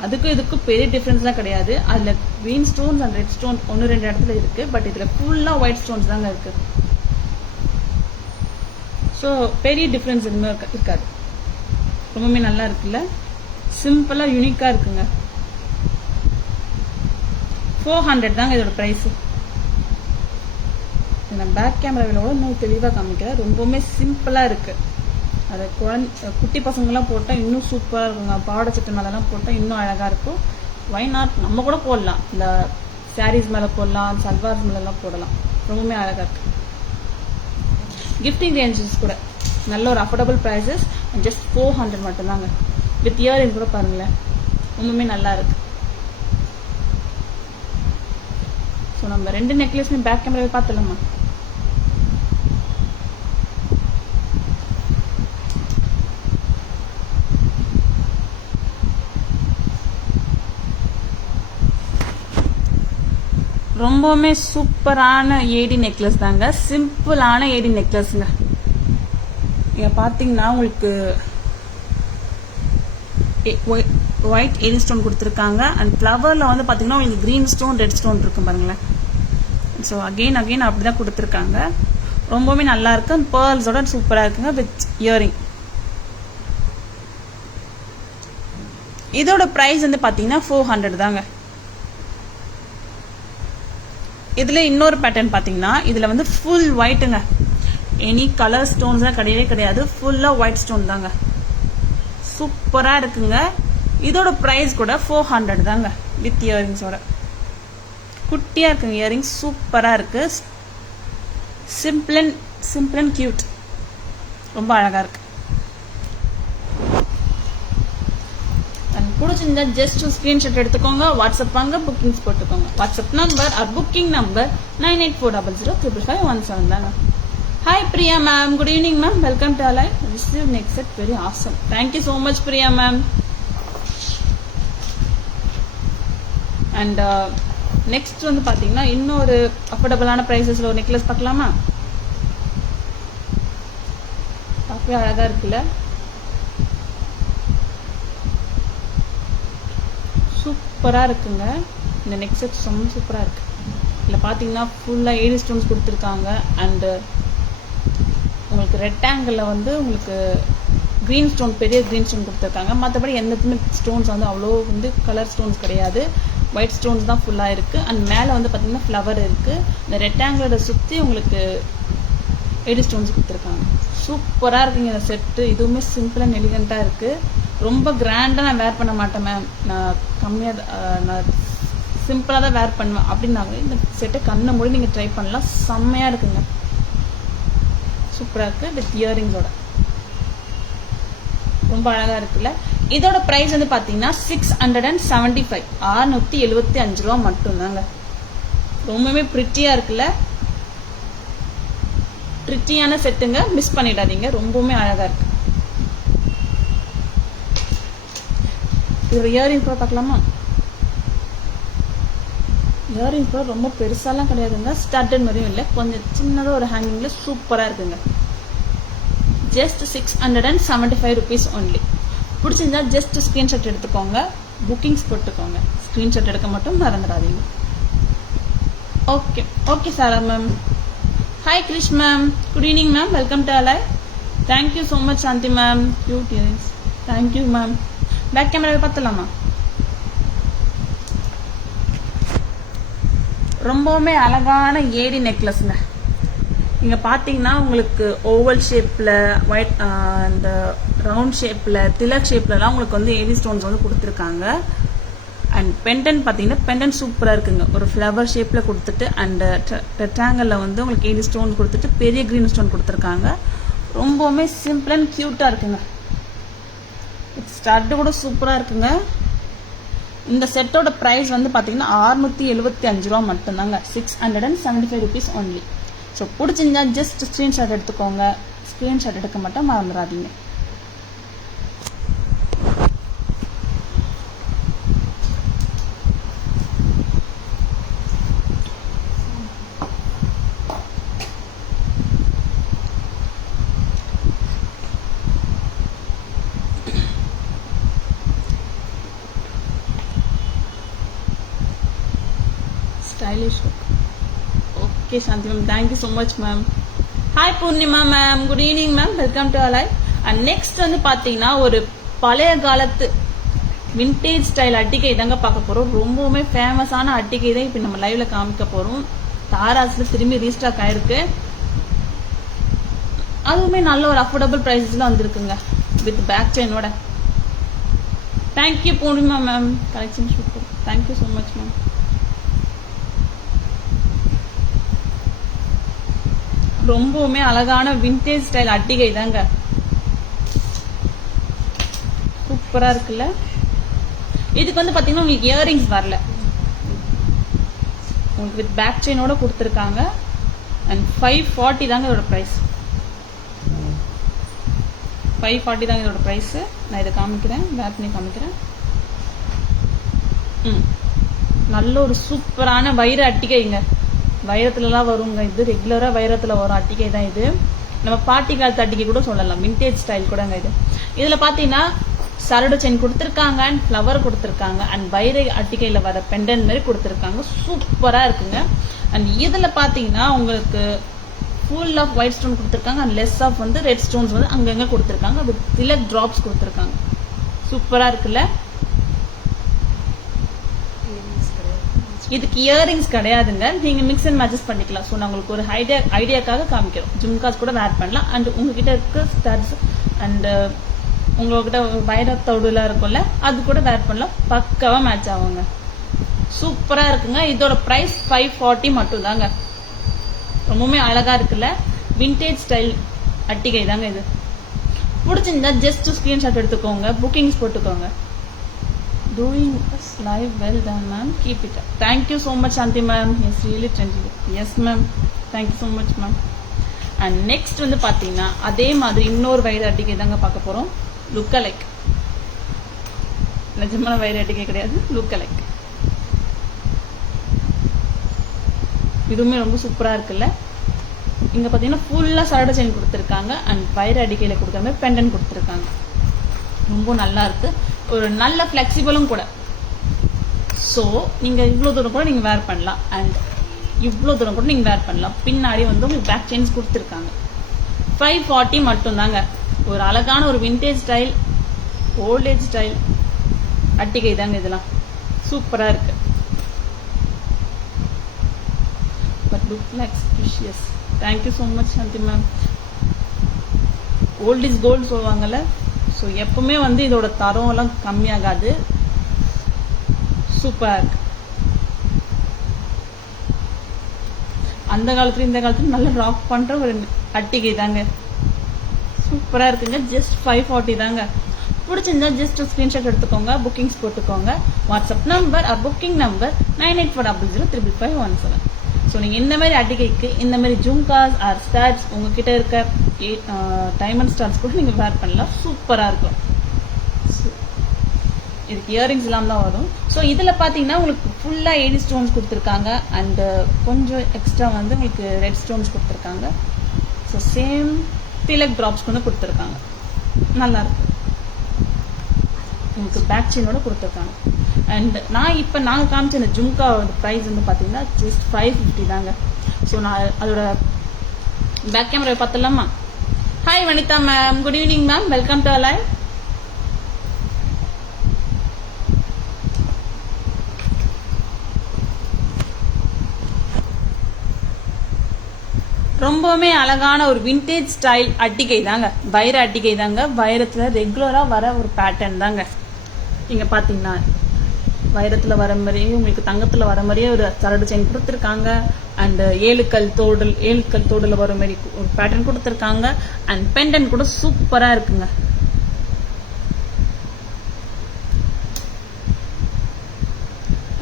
அதுக்கும் இதுக்கும் பெரிய டிஃப்ரென்ஸ்லாம் கிடையாது. அதில் green stones and red stone 1-2 இடத்துல இருக்குது. பட் இதில் ஃபுல்லாக ஒயிட் ஸ்டோன்ஸ் தாங்க இருக்குது. ஸோ பெரிய டிஃப்ரென்ஸ் எதுவுமே இருக்காது. ரொம்பவுமே நல்லா இருக்குல்ல? சிம்பிளாக யூனிக்காக இருக்குங்க. 400 தாங்க இதோட ப்ரைஸு. நான் பேக் கேமராவில் கூட இன்னும் தெளிவாக காமிக்கிறேன். ரொம்பவுமே சிம்பிளாக இருக்குது. அதை குட்டி பசங்கள்லாம் போட்டால் இன்னும் சூப்பராக இருக்குங்க. பாவாடை மேலெல்லாம் போட்டால் இன்னும் அழகாக இருக்கும். வை நாட் நம்ம கூட போடலாம். இந்த சாரீஸ் மேலே போடலாம், சல்வார்ஸ் மேலெல்லாம் போடலாம். ரொம்பவுமே அழகாக இருக்குது. கிஃப்டிங் ரேஞ்சஸ் கூட நல்ல ஒரு அஃபோர்டபுள் ப்ரைஸஸ். ஜஸ்ட் 400 மட்டும்தாங்க. வித் இயரிங் கூட பாருங்களேன். ரொம்பவுமே நல்லா இருக்குது. ஸோ நம்ம 2 நெக்லஸ்மே பேக் கேமராவை பார்த்துலாமா? ரொம்பவுமே சூப்பரான ஏடி நெக்லஸ் தாங்க. சிம்பிளான ஏடி நெக்லஸ்ங்க. இங்கே பார்த்தீங்கன்னா உங்களுக்கு ஒயிட் ஏடி ஸ்டோன் கொடுத்துருக்காங்க. அண்ட் ஃப்ளவரில் வந்து பார்த்தீங்கன்னா உங்களுக்கு க்ரீன் ஸ்டோன் ரெட் ஸ்டோன் இருக்கும் பாருங்களேன். ஸோ அகெயின் அப்படி தான் கொடுத்துருக்காங்க. ரொம்பவுமே நல்லா இருக்கு. அண்ட் பேர்ல்ஸோட சூப்பராக இருக்குங்க வித் இயரிங். இதோட ப்ரைஸ் வந்து பார்த்தீங்கன்னா 400 தாங்க. இதில் இன்னொரு பேட்டர்ன் பார்த்தீங்கன்னா இதில் வந்து ஃபுல் ஒயிட்டுங்க. எனி கலர் ஸ்டோன்ஸ்லாம் கிடையவே கிடையாது. ஃபுல்லாக ஒயிட் ஸ்டோன் தாங்க. சூப்பராக இருக்குங்க. இதோட ப்ரைஸ் கூட 400 தாங்க வித் இயரிங்ஸோட. குட்டியாக இருக்குங்க இயரிங்ஸ். சூப்பராக இருக்கு. Simple and cute. ரொம்ப அழகாக இருக்கு. பிடிச்சிருந்தா ஜஸ்ட் ஸ்க்ரீன்ஷாட் எடுத்துக்கோங்க. வாட்ஸ்அப் வாங்க, புக்கிங்ஸ் போட்டுக்கோங்க. WhatsApp number or booking number 9840055517 தாங்க. Hi Priya ma'am, good evening ma'am. Welcome to alive. Receive next set very awesome. Thank you so much Priya ma'am. And next வந்து பார்த்தீங்கன்னா இன்னொரு அஃபோர்டபுளான ப்ரைஸஸில் ஒரு நெக்லஸ் பார்க்கலாமா? பார்க்கவே அழகாக இருக்குல்ல? சூப்பராக இருக்குங்க. இந்த நெக்ஸ்ட் செட் ரொம்ப சூப்பராக இருக்குது. இதில் பார்த்தீங்கன்னா ஃபுல்லாக ஏடி ஸ்டோன்ஸ் கொடுத்துருக்காங்க. அண்டு உங்களுக்கு ரெக்டாங்கிளில் வந்து உங்களுக்கு க்ரீன் ஸ்டோன், பெரிய க்ரீன் ஸ்டோன் கொடுத்துருக்காங்க. மற்றபடி எந்தத்துமே ஸ்டோன்ஸ் வந்து அவ்வளோ வந்து கலர் ஸ்டோன்ஸ் கிடையாது. ஒயிட் ஸ்டோன்ஸ் தான் ஃபுல்லாக இருக்குது. அண்ட் மேலே வந்து பார்த்தீங்கன்னா ஃப்ளவர் இருக்குது. இந்த ரெக்டாங்கிளோட சுற்றி உங்களுக்கு ஏடி ஸ்டோன்ஸ் கொடுத்துருக்காங்க. சூப்பராக இருக்குங்க இந்த செட்டு. இதுவுமே சிம்பிள் அண்ட் எலிகண்ட்டாக இருக்குது. ரொம்ப கிராண்டாக நான் வேர் பண்ண மாட்டேன் மேம், நான் கம்மியாக நான் சிம்பிளாக தான் வேர் பண்ணுவேன் அப்படின்னாங்க இந்த செட்டை கண்ணை மூடி நீங்கள் ட்ரை பண்ணலாம். செம்மையாக இருக்குங்க. சூப்பராக இருக்குது வித் இயரிங்ஸோட. ரொம்ப அழகாக இருக்குல்ல? இதோட பிரைஸ் வந்து பாத்தீங்கன்னா 675 675 ரூபா மட்டும்தாங்க. ரொம்பவே பிரிட்டியா இருக்குல்ல, பிரிட்டியான செட்டுங்க, மிஸ் பண்ணிடாதீங்க, ரொம்பவுமே அழகா இருக்கு. இதோட இயரிங் கூட பார்க்கலாமா? இயரிங் கூட ரொம்ப பெருசாலாம் கிடையாதுங்க, ஸ்டட்டட் மாதிரியும் இல்லை, கொஞ்சம் சின்னதாக ஒரு ஹேங்கிங்ல சூப்பராக இருக்குங்க. Just 675 rupees only. பிடிச்சிருந்தா ஜஸ்ட் ஸ்க்ரீன்ஷாட் எடுத்துக்கோங்க, புக்கிங்ஸ் போட்டுக்கோங்க, ஸ்க்ரீன்ஷாட் எடுக்க மட்டும் மறந்துடாதீங்க. Okay okay Sara ma'am. Hi Krish ma'am, good evening ma'am, welcome to alive. Thank you so much Shanti ma'am, cute earrings, thank you ma'am. Back கேமராவை பார்த்துலாமா? ரொம்பவுமே அழகான ஏடி நெக்லஸ்ங்க. இங்க பாத்தீங்கன்னா உங்களுக்கு ஓவல் ஷேப்ல, ஒயிட் இந்த ரவுண்ட் ஷேப்ல, திலக் ஷேப்லலாம் உங்களுக்கு வந்து ஏடி ஸ்டோன்ஸ் வந்து கொடுத்துருக்காங்க. அண்ட் பெண்டன் பாத்தீங்கன்னா பெண்டன் சூப்பரா இருக்குங்க, ஒரு ஃப்ளவர் ஷேப்ல கொடுத்துட்டு அண்ட் ரெக்டாங்கிள்ல வந்து உங்களுக்கு ஏடி ஸ்டோன் கொடுத்துட்டு பெரிய கிரீன் ஸ்டோன் கொடுத்துருக்காங்க. ரொம்பவுமே சிம்பிள் அண்ட் கியூட்டா இருக்குங்க. ஸ்டட் கூட சூப்பரா இருக்குங்க. இந்த செட்டோட பிரைஸ் வந்து பாத்தீங்கன்னா 675 ரூபா மட்டும்தாங்க. 675 ருபீஸ் ஒன்லி. ஸோ பிடிச்சிருந்தா ஜஸ்ட் ஸ்கிரீன்ஷாட் எடுத்துக்கோங்க, ஸ்கிரீன்ஷாட் எடுக்க மட்டும் மறந்துடாதீங்க. Stylish look. Okay, Shanti ma'am, thank you so much ma'am. Hi Purnima ma'am, good evening ma'am, welcome to our live. And next வந்து பாத்தீங்கன்னா ஒரு பழைய காலத்து விண்டேஜ் ஸ்டைல் அட்டிகை தாங்க பார்க்க போறோம். ரொம்பவுமே ஃபேமஸான அட்டிகை தான் இப்போ நம்ம லைவ்ல காமிக்க போறோம். தாராஸ்ல திரும்பி ரீஸ்டாக் ஆயிருக்கு. அதுவுமே நல்ல ஒரு அஃபோர்டபுள் பிரைஸஸ்ல வந்திருக்குங்க, வித் பேக் செயினோட. Thank you Poornima ma'am, collection super, thank you so much ma'am. ரொம்பவுமே அழகான விண்டேஜ் ஸ்டைல் அட்டிகை தாங்க, சூப்பரா இருக்குல்ல. இதுக்கு வந்து பாத்தீங்கன்னா உங்களுக்கு இயரிங்ஸ் வரல, உங்களுக்கு வித் பேக் செயினோட கொடுத்துருக்காங்க. அண்ட் 540 தாங்க இதோட பிரைஸ், 540 தாங்க இதோட பிரைஸ். நான் இதை காமிக்கிறேன், வேர் பண்ணி காமிக்கிறேன். நல்ல ஒரு சூப்பரான வைர அட்டிகைங்க, வைரத்துலலாம் வருங்க. இது ரெகுலரா வைரத்துல வரும் அட்டிகை தான் இது. நம்ம பாட்டி காலத்து அட்டிகை கூட சொல்லலாம், விண்டேஜ் ஸ்டைல் கூடங்க இது. இதுல பாத்தீங்கன்னா சரடு செயின் கொடுத்துருக்காங்க அண்ட் ஃப்ளவர் கொடுத்துருக்காங்க அண்ட் வைர அட்டிகையில வர பெண்டன் மாதிரி கொடுத்துருக்காங்க. சூப்பரா இருக்குங்க. அண்ட் இதுல பாத்தீங்கன்னா உங்களுக்கு ஃபுல் ஆஃப் ஒயிட் ஸ்டோன் கொடுத்துருக்காங்க அண்ட் லெஸ் ஆஃப் வந்து ரெட் ஸ்டோன்ஸ் வந்து அங்கங்க கொடுத்துருக்காங்க, வித் திலக் டிராப்ஸ் கொடுத்துருக்காங்க. சூப்பரா இருக்குல்ல. இதுக்கு இயரிங்ஸ் கிடையாதுங்க, நீங்க மிக்ஸ் அண்ட் மேட்சஸ் பண்ணிக்கலாம். ஸோ நான் உங்களுக்கு ஒரு ஐடியாக்காக காமிக்கிறோம். ஜும்காஸ் கூட வேர் பண்ணலாம். அண்ட் உங்ககிட்ட இருக்க ஸ்டட்ஸ் அண்ட் உங்ககிட்ட வைரத்தோடுலாம் இருக்கும்ல, அது கூட வேர் பண்ணலாம், பக்காவா மேட்ச் ஆகுங்க. சூப்பரா இருக்குங்க. இதோட பிரைஸ் 540 மட்டும் தாங்க. ரொம்பவுமே அழகா இருக்குல்ல, விண்டேஜ் ஸ்டைல் அட்டிகை தாங்க இது. பிடிச்சிருந்தா ஜஸ்ட் ஸ்கிரீன்ஷாட் எடுத்துக்கோங்க, புக்கிங்ஸ் போட்டுக்கோங்க. Doing us live, well done ma'am, keep it up. Thank you so much Shanti ma'am, yes really trendy. Yes ma'am, thank you so much ma'am. And next வந்து பாத்தீங்கன்னா அதே மாதிரி இன்னொரு வைர அட்டிகை தாங்க பார்க்க போறோம். லுக் அலைக், நிஜமான வைர அட்டிகை கிடையாது, லுக் அலைக். இதுவுமே ரொம்ப சூப்பரா இருக்குல்ல. இங்க பாத்தீங்கன்னா ஃபுல்லா சரடு செயின் கொடுத்துருக்காங்க அண்ட் வைர அடிக்கையில கொடுக்குற மாதிரி பெண்டன் கொடுத்துருக்காங்க. ரொம்ப நல்லா இருக்கு, ஒரு நல்ல ஃபிளெக்சிபிளும் கூட. ஸோ நீங்க இவ்வளவு தூரம் கூட நீங்க வேர் பண்ணலாம் அண்ட் இவ்வளவு தூரம் கூட நீங்க வேர் பண்ணலாம். பின்னாடி வந்து உங்களுக்கு பேக் செயின்ஸ் கொடுத்துருக்காங்க. 540 மட்டும் தாங்க. ஒரு அழகான ஒரு விண்டேஜ் ஸ்டைல், ஓல்டேஜ் ஸ்டைல் அட்டிகை தாங்க இதெல்லாம். சூப்பரா இருக்கு. But look likes precious. Thank you so much Shanti ma'am. Old is gold சொல்லுவாங்கல்ல, ஸோ எப்பவுமே வந்து இதோட தரம் எல்லாம் கம்மியாகாது. சூப்பரா இருக்கு. அந்த காலத்துல இந்த காலத்துல நல்லா ராக் பண்ற ஒரு அட்டிகை தாங்க. சூப்பரா இருக்குங்க. ஜஸ்ட் 540 தாங்க. பிடிச்சிருந்தா ஜஸ்ட் ஸ்கிரீன்ஷாட் எடுத்துக்கோங்க, புக்கிங்ஸ் போட்டுக்கோங்க. WhatsApp number or booking number 9840035517. So நீங்கள் இந்த மாதிரி அட்டிகைக்கு இந்த மாதிரி ஜும்காஸ் ஆர் ஸ்டார்ஸ் உங்ககிட்ட இருக்க டைமண்ட் ஸ்டார்ஸ் கூட நீங்கள் வேர் பண்ணலாம். சூப்பராக இருக்கும். இதுக்கு இயரிங்ஸ் இல்லாமல் தான் வரும். ஸோ இதில் பார்த்தீங்கன்னா உங்களுக்கு ஃபுல்லாக 80 ஸ்டோன்ஸ் கொடுத்துருக்காங்க அண்டு கொஞ்சம் எக்ஸ்ட்ரா வந்து உங்களுக்கு ரெட் ஸ்டோன்ஸ் கொடுத்துருக்காங்க. ஸோ சேம் திலக் ட்ராப்ஸ் கொண்டு கொடுத்துருக்காங்க. நல்லாயிருக்கு. உங்களுக்கு பேக் செயினோட கொடுத்துருக்காங்க. அண்ட் நாங்கள் காமிச்ச இந்த ஜும்கா ப்ரைஸ் வந்து பார்த்தீங்கன்னா ஜஸ்ட் 550 தாங்க. ஸோ நான் அதோட பேக் கேமரா பார்த்துலாமா? Hi Vanitha ma'am, good evening ma'am, welcome to alive. ரொம்பவுமே அழகான ஒரு விண்டேஜ் ஸ்டைல் அட்டிகை தாங்க, வைர அட்டிகை தாங்க. வைரத்துல ரெகுலரா வர ஒரு பேட்டர்ன் தாங்க. நீங்க பாத்தீங்கன்னா வைரத்துல வர மாதிரியே உங்களுக்கு தங்கத்துல வர மாதிரியே ஒரு சரடு செயின் கொடுத்துருக்காங்க. அண்ட் ஏழுக்கல் தோடுல வர மாதிரி ஒரு பேட்டர்ன் கொடுத்துருக்காங்க. அண்ட் பெண்டன் கூட சூப்பரா இருக்குங்க.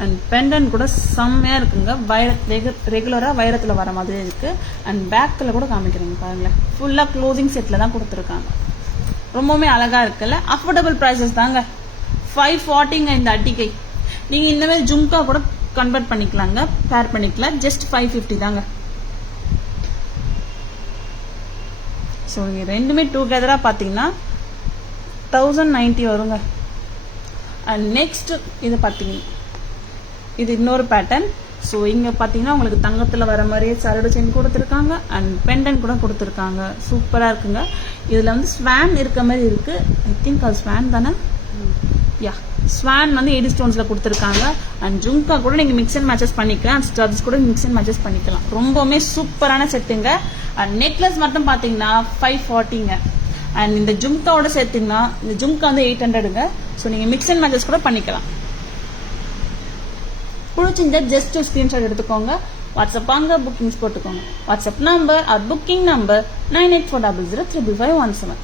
அண்ட் பெண்டன் கூட செம்மையா இருக்குங்க. ரெகுலரா வைரத்துல வர மாதிரி இருக்கு. அண்ட் பேக்ல கூட காமிக்கிறீங்க பாருங்களேன். ஃபுல்லா க்ளோசிங் செட்ல தான் கொடுத்துருக்காங்க. ரொம்பவுமே அழகா இருக்குல்ல. அஃபோர்டபுள் பிரைசஸ் தாங்க. 540ங்க இந்த அட்டிகை. நீங்க இந்த மாதிரி ஜும்கா கூட கன்வெர்ட் பண்ணிக்கலாங்க, பேர் பண்ணிக்கலாம். ஜஸ்ட் 550 தாங்க. ஸோ நீங்க ரெண்டுமே டூகெதரா பாத்தீங்கன்னா 1090 வருங்க. அண்ட் நெக்ஸ்ட் இது பாத்தீங்கன்னா இது இன்னொரு பேட்டர்ன். ஸோ இங்கே பார்த்தீங்கன்னா உங்களுக்கு தங்கத்தில் வர மாதிரியே சரடு செயின் கொடுத்துருக்காங்க. அண்ட் பெண்டன் கூட கொடுத்துருக்காங்க. சூப்பராக இருக்குங்க. இதில் வந்து ஸ்வான் இருக்க மாதிரி இருக்கு. ஐ திங்க் அது ஸ்வான் தானே? யா, ஸ்வான் வந்து 80 ஸ்டோன்ஸில் கொடுத்துருக்காங்க. அண்ட் ஜும்கா கூட நீங்கள் மிக்ஸ் அண்ட் மேட்சஸ் பண்ணிக்கலாம். அண்ட் ஸ்டர்ஸ் கூட மிக்ஸ் அண்ட் மேட்சஸ் பண்ணிக்கலாம். ரொம்பவுமே சூப்பரான செட்டுங்க. அண்ட் நெக்லஸ் மட்டும் பார்த்தீங்கன்னா 540ங்க. அண்ட் இந்த ஜும்காவோட சேர்த்தீங்கன்னா இந்த ஜும்கா வந்து 800ங்க. ஸோ நீங்கள் மிக்ஸ் அண்ட் மேட்சஸ் கூட பண்ணிக்கலாம். பிடிச்சிருந்தா ஜஸ்ட் ஸ்கிரீன்ஷாட் எடுத்துக்கோங்க. வாட்ஸ்அப் வாங்க, புக்கிங்ஸ் போட்டுக்கோங்க. WhatsApp number or booking number 9840035517.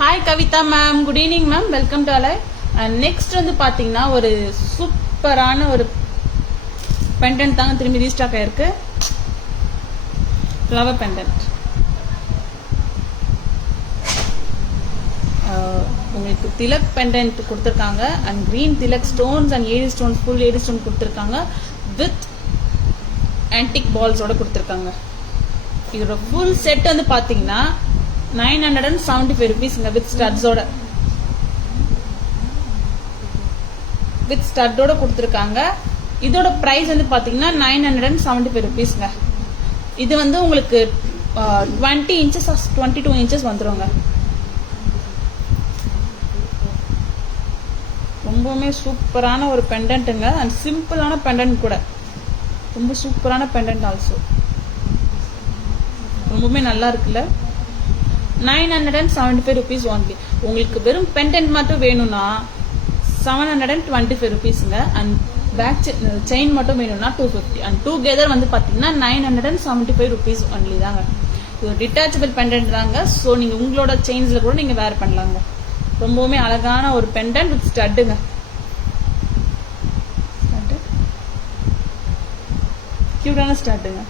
Hi Kavitha ma'am, good evening ma'am, welcome to alive. And next வந்து பாத்தீங்கன்னா ஒரு சூப்பரான ஒரு பெண்டன்ட் தாங்க திரும்பி ரீஸ்டாக் ஆயிருக்கு. Flower pendant. உங்களுக்கு திலக் பெண்டன்ட் கொடுத்துருக்காங்க. And green Tilak stones and 80 stones, full 80 stone கொடுத்துருக்காங்க. வித் ஆன்டிக் பால்ஸோட கொடுத்துருக்காங்க. இதோட ஃபுல் செட் வந்து பாத்தீங்கன்னா 975 rupeesங்க வித் ஸ்டட்ஸோட. வித் ஸ்டட்டோட கொடுத்துருக்காங்க. இதோட பிரைஸ் வந்து பாத்தீங்கன்னா 975 rupeesங்க. இது வந்து உங்களுக்கு 20 inches 22 inches வந்துருங்க. ரொம்பவுமே சூப்பரான ஒரு பெண்டன்ட்டுங்க. அண்ட் சிம்பிளான பெண்டன்ட் கூட. ரொம்ப சூப்பரான பெண்டன்ட் ஆல்சோ. ரொம்பவுமே நல்லா இருக்குல்ல. 975 rupees only. உங்களுக்கு வெறும் பெண்டன்ட் மட்டும் வேணும்னா 725 rupeesங்க. அண்ட் பேக் செயின் மட்டும் வேணும்னா 250. அண்ட் டுகெதர் வந்து பாத்தீங்கன்னா 975 rupees only தாங்க. இது டிட்டாச்சபிள் பெண்டன்ட் தாங்க. ஸோ நீங்க உங்களோட செயின்ஸ்ல கூட நீங்க வேர் பண்ணலாங்க. ரொம்பவுமே அழகான ஒரு பெண்டன்ட் வித் ஸ்டட்டுங்க. கியூட்டான ஸ்டட்டுங்க.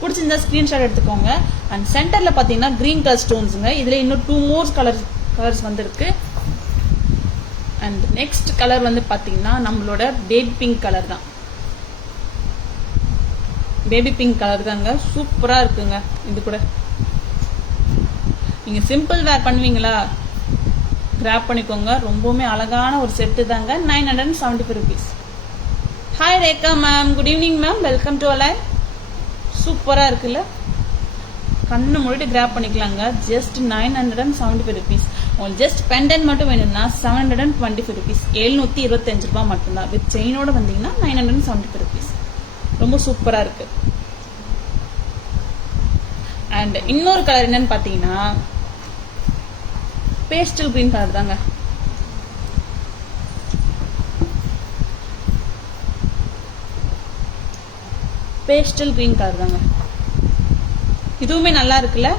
பிடிச்சிருந்தா ஸ்கிரீன்ஷாட் எடுத்துக்கோங்க. அண்ட் சென்டர்ல பாத்தீங்கன்னா கிரீன் கலர் ஸ்டோன்ஸுங்க. இதுல இன்னும் 2 more கலர்ஸ் வந்திருக்கு. அண்ட் நெக்ஸ்ட் கலர் வந்து பாத்தீங்கன்னா நம்மளோட பேபி பிங்க் கலர் தான். பேபி பிங்க் கலர் தாங்க. சூப்பரா இருக்குங்க. இது கூட நீங்க சிம்பிள் வேர் பண்ணுவீங்களா, கிராப் பண்ணிக்கோங்க. ரொம்பவுமே அழகான ஒரு செட்டு தாங்க. 975 rupees. Hi Rekha ma'am, good evening ma'am, welcome to alive. சூப்பராக இருக்குல்ல, கண்ணு மூடிட்டு கிராப் பண்ணிக்கலாங்க. Just 975 rupees. உங்களுக்கு ஜஸ்ட் பெண்டன்ட் மட்டும் வேணும்னா 725 rupees, 725 ரூபாய் மட்டும்தான். வித் செயினோட வந்தீங்கன்னா 975 rupees. ரொம்ப சூப்பராக இருக்கு. அண்ட் இன்னொரு கலர் என்னன்னு பார்த்தீங்கன்னா பேஸ்டல் கிரீன் கலர் தாங்க. பேஸ்டல் கிரீன் கலர் தாங்க. இதுவுமே நல்லா இருக்குல்ல.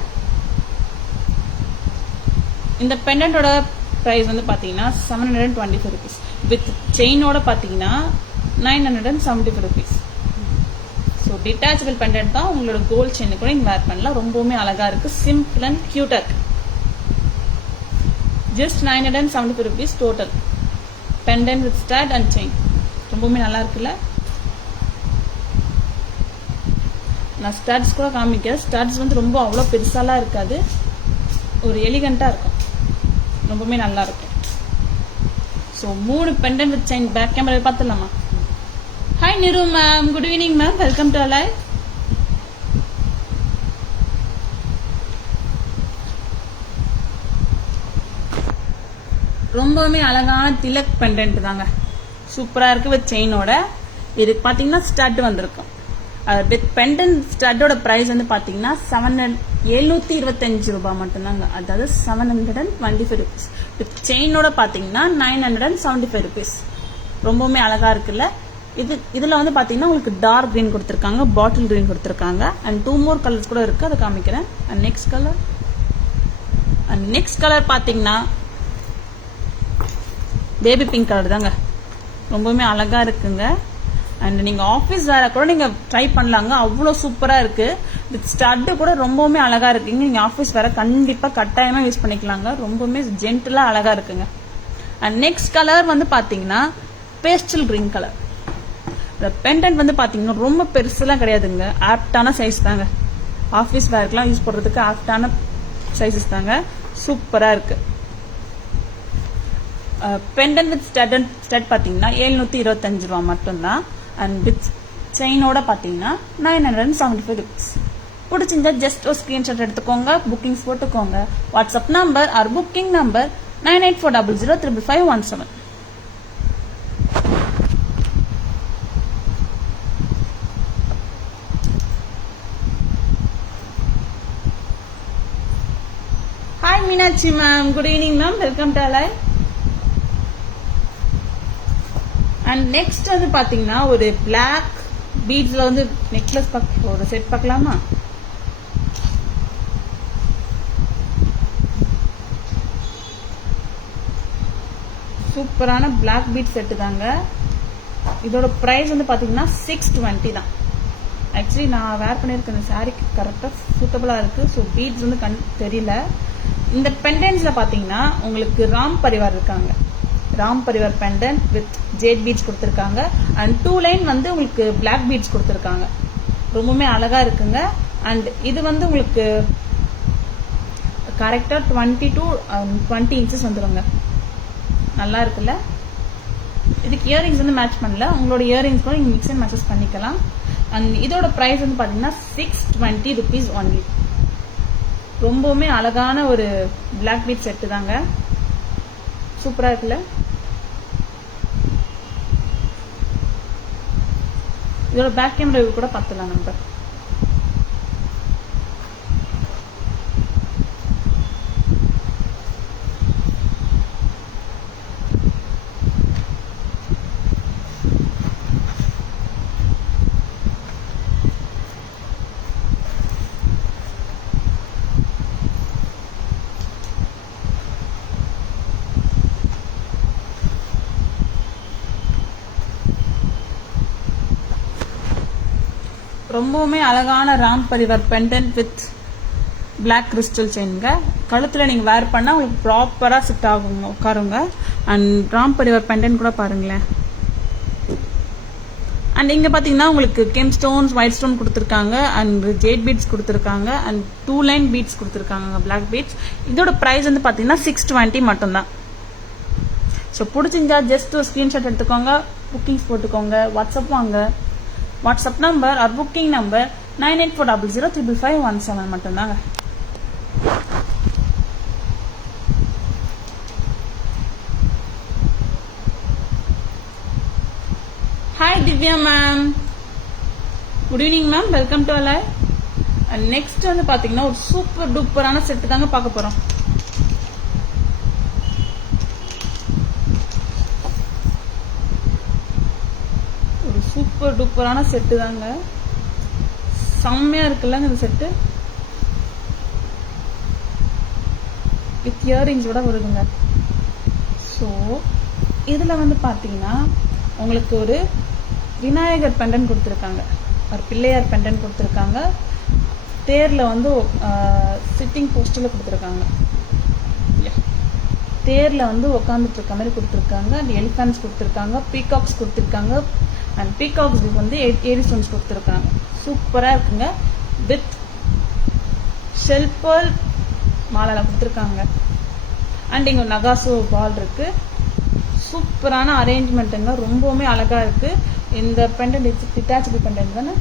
இந்த பெண்டன்டோட ப்ரைஸ் வந்து பார்த்தீங்கன்னா 725 rupees. வித் செயினோட பார்த்தீங்கன்னா 975 rupees. ஸோ டிட்டாச்சபிள் பெண்டன்ட் தான். உங்களோட கோல்ட் செயின் கூட நீங்கள் வேர் பண்ணலாம். ரொம்பவுமே அழகா இருக்கு, சிம்பிள் அண்ட் கியூட்டா இருக்கு. Just 975 rupees total pendant with start and chain. ரொம்பவுமே நல்லா இருக்குல்ல. நான் ஸ்டாட்ஸ் கூட காமிக்கிறேன். ஸ்டாட்ஸ் வந்து ரொம்ப அவ்வளோ பெருசாலாம் இருக்காது, ஒரு எலிகண்டாக இருக்கும், ரொம்பவுமே நல்லா இருக்கும். So 3 pendant with chain back camera பார்த்துடலாமா? Hi Niru ma'am, good evening ma'am, welcome to alive. ரொம்பவுமே அழகான திலக் பெண்டன்ட் தாங்க. சூப்பராக இருக்கு வித் செயினோட. இதுக்கு பார்த்தீங்கன்னா ஸ்டட் வந்திருக்கும். வித் பெண்டன்ட் ஸ்டட்டோட ப்ரைஸ் வந்து பார்த்தீங்கன்னா 725 ரூபாய் மட்டும்தாங்க. அதாவது 725 rupees. வித் செயினோட பார்த்தீங்கன்னா 975 rupees. ரொம்பவுமே அழகா இருக்குல்ல. இதுல வந்து பார்த்தீங்கன்னா உங்களுக்கு டார்க் கிரீன் கொடுத்துருக்காங்க, பாட்டில் கிரீன் கொடுத்துருக்காங்க, அண்ட் 2 more கலர்ஸ் கூட இருக்கு, அதை காமிக்கிறேன். அண்ட் நெக்ஸ்ட் கலர் பார்த்தீங்கன்னா பேபி பிங்க் கலர் தாங்க. ரொம்பவுமே அழகா இருக்குங்க. அண்ட் நீங்க ஆஃபீஸ் வேற கூட நீங்க ட்ரை பண்ணலாங்க, அவ்வளோ சூப்பரா இருக்கு. வித் ஸ்டட்டு கூட ரொம்பவுமே அழகா இருக்குங்க. நீங்க ஆஃபீஸ் வேற கண்டிப்பா கட்டாயமா யூஸ் பண்ணிக்கலாங்க. ரொம்பவுமே ஜென்டிலா அழகா இருக்குங்க. அண்ட் நெக்ஸ்ட் கலர் வந்து பாத்தீங்கன்னா பேஸ்டல் கிரீன் கலர். பெண்டன்ட் வந்து பாத்தீங்கன்னா ரொம்ப பெருசுலாம் கிடையாதுங்க, ஆப்டான சைஸ் தாங்க. ஆஃபீஸ் வேர்க்கெல்லாம் யூஸ் பண்றதுக்கு ஆப்டான சைஸஸ் தாங்க. சூப்பரா இருக்கு. பெண்டன்ட் வித் ஸ்டட் பாத்தீங்கன்னா 725 ரூபாய் மட்டும்தான். அண்ட் வித் செயினோட பாத்தீங்கன்னா 975 rupees. பிடிச்சிருந்தா ஜஸ்ட் ஒரு ஸ்கிரீன்ஷாட் எடுத்துக்கோங்க, புக்கிங்ஸ் போட்டுக்கோங்க. WhatsApp number or booking number 9840055517. Hi Meenakshi ma'am, good evening ma'am, welcome to alive. And next வந்து பாத்தீங்கன்னா ஒரு பிளாக் பீட்ஸ்ல வந்து நெக்லஸ் ஒரு செட் பார்க்கலாமா? சூப்பரான பிளாக் பீட் செட்டு தாங்க. இதோட பிரைஸ் வந்து பாத்தீங்கன்னா 620 தான். ஆக்சுவலி நான் வேர் பண்ணியிருக்க இந்த சாரிக்கு கரெக்டா சூட்டபிளா இருக்கு. ஸோ பீட்ஸ் வந்து தெரியல. இந்த பெண்டன்ட்ஸ்ல பாத்தீங்கன்னா உங்களுக்கு ராம் பரிவார் இருக்காங்க. Ram Parivar pendant with jade beads கொடுத்துருக்காங்க. அண்ட் 2 லைன் வந்து உங்களுக்கு பிளாக் பீட்ஸ் கொடுத்துருக்காங்க. ரொம்பவுமே அழகா இருக்குங்க. அண்ட் இது வந்து உங்களுக்கு கரெக்டா 20 to 20 inches வந்துருங்க. நல்லா இருக்குல்ல. இதுக்கு இயரிங்ஸ் வந்து மேட்ச் பண்ணல, உங்களோட இயரிங்ஸ் கூட நீங்க மிக்ஸ் அண்ட் மேட்சஸ் பண்ணிக்கலாம். அண்ட் இதோட பிரைஸ் வந்து பாத்தீங்கன்னா 620 rupees ஒன்லி. ரொம்பவுமே அழகான ஒரு பிளாக் பீட் செட்டு தாங்க. சூப்பரா இருக்குல்ல. இதோட பேக் கேமரா கூட பார்த்துலாம் நம்ம. ரொம்பவுமே அழகான Ram Parivar pendant with black crystal செயின்ங்க. கழுத்துல நீங்க வேர் பண்ணா உங்களுக்கு ப்ராப்பரா செட் ஆகுங்க, உட்காருங்க. அண்ட் ராம் பரிவார் பெண்டன்ட் கூட பாருங்களேன். அண்ட் இங்க பாத்தீங்கன்னா உங்களுக்கு கெம் ஸ்டோன்ஸ், ஒயிட் ஸ்டோன் கொடுத்துருக்காங்க. அண்ட் ஜேட் பீட்ஸ் கொடுத்துருக்காங்க. அண்ட் 2 லைன் பீட்ஸ் கொடுத்துருக்காங்க, பிளாக் பீட்ஸ். இதோட பிரைஸ் வந்து பாத்தீங்கன்னா 620 மட்டும்தான். ஸோ பிடிச்சிருந்தா ஜஸ்ட் ஒரு ஸ்க்ரீன்ஷாட் எடுத்துக்கோங்க, புக்கிங்ஸ் போட்டுக்கோங்க, வாட்ஸ்அப் வாங்க. WhatsApp number or booking number 9840035517 மட்டும்தாங்க. Hi Divya ma'am, good evening ma'am, welcome to alive. And next வந்து பாத்தீங்கன்னா ஒரு சூப்பர் டூப்பரான செட்டு தாங்க பார்க்க போறோம். ஒரு சூப்பர் டூப்பரான செட்டு தாங்க, செம்மையா இருக்குல்லங்க இந்த செட்டு. வித் இயரிங்ஸோட வருதுங்க. ஸோ இதுல வந்து பாத்தீங்கன்னா உங்களுக்கு ஒரு விநாயகர் பெண்டன் கொடுத்துருக்காங்க, ஒரு பிள்ளையார் பெண்டன் கொடுத்துருக்காங்க, தேர்ல வந்து சிட்டிங் போஸ்டர்ல கொடுத்துருக்காங்க, தேர்ல வந்து உட்காந்துட்டு இருக்க மாதிரி கொடுத்துருக்காங்க. அண்ட் எலிஃபென்ட்ஸ் கொடுத்துருக்காங்க, பீகாக்ஸ் கொடுத்துருக்காங்க. அண்ட் பீகாக்ஸ்க்கு வந்து ஏரி ஸ்டோன்ஸ் கொடுத்துருக்காங்க. சூப்பரா இருக்குங்க. வித் ஷெல்பல் மாலை கொடுத்துருக்காங்க. அண்ட் இங்க நகாசு பால் இருக்கு. சூப்பரான அரேஞ்ச்மெண்ட்டுங்க, ரொம்பவுமே அழகா இருக்கு. இந்த பெண்டன்ட் டிட்டாச்சபிள் பெண்டன்ட் தானே.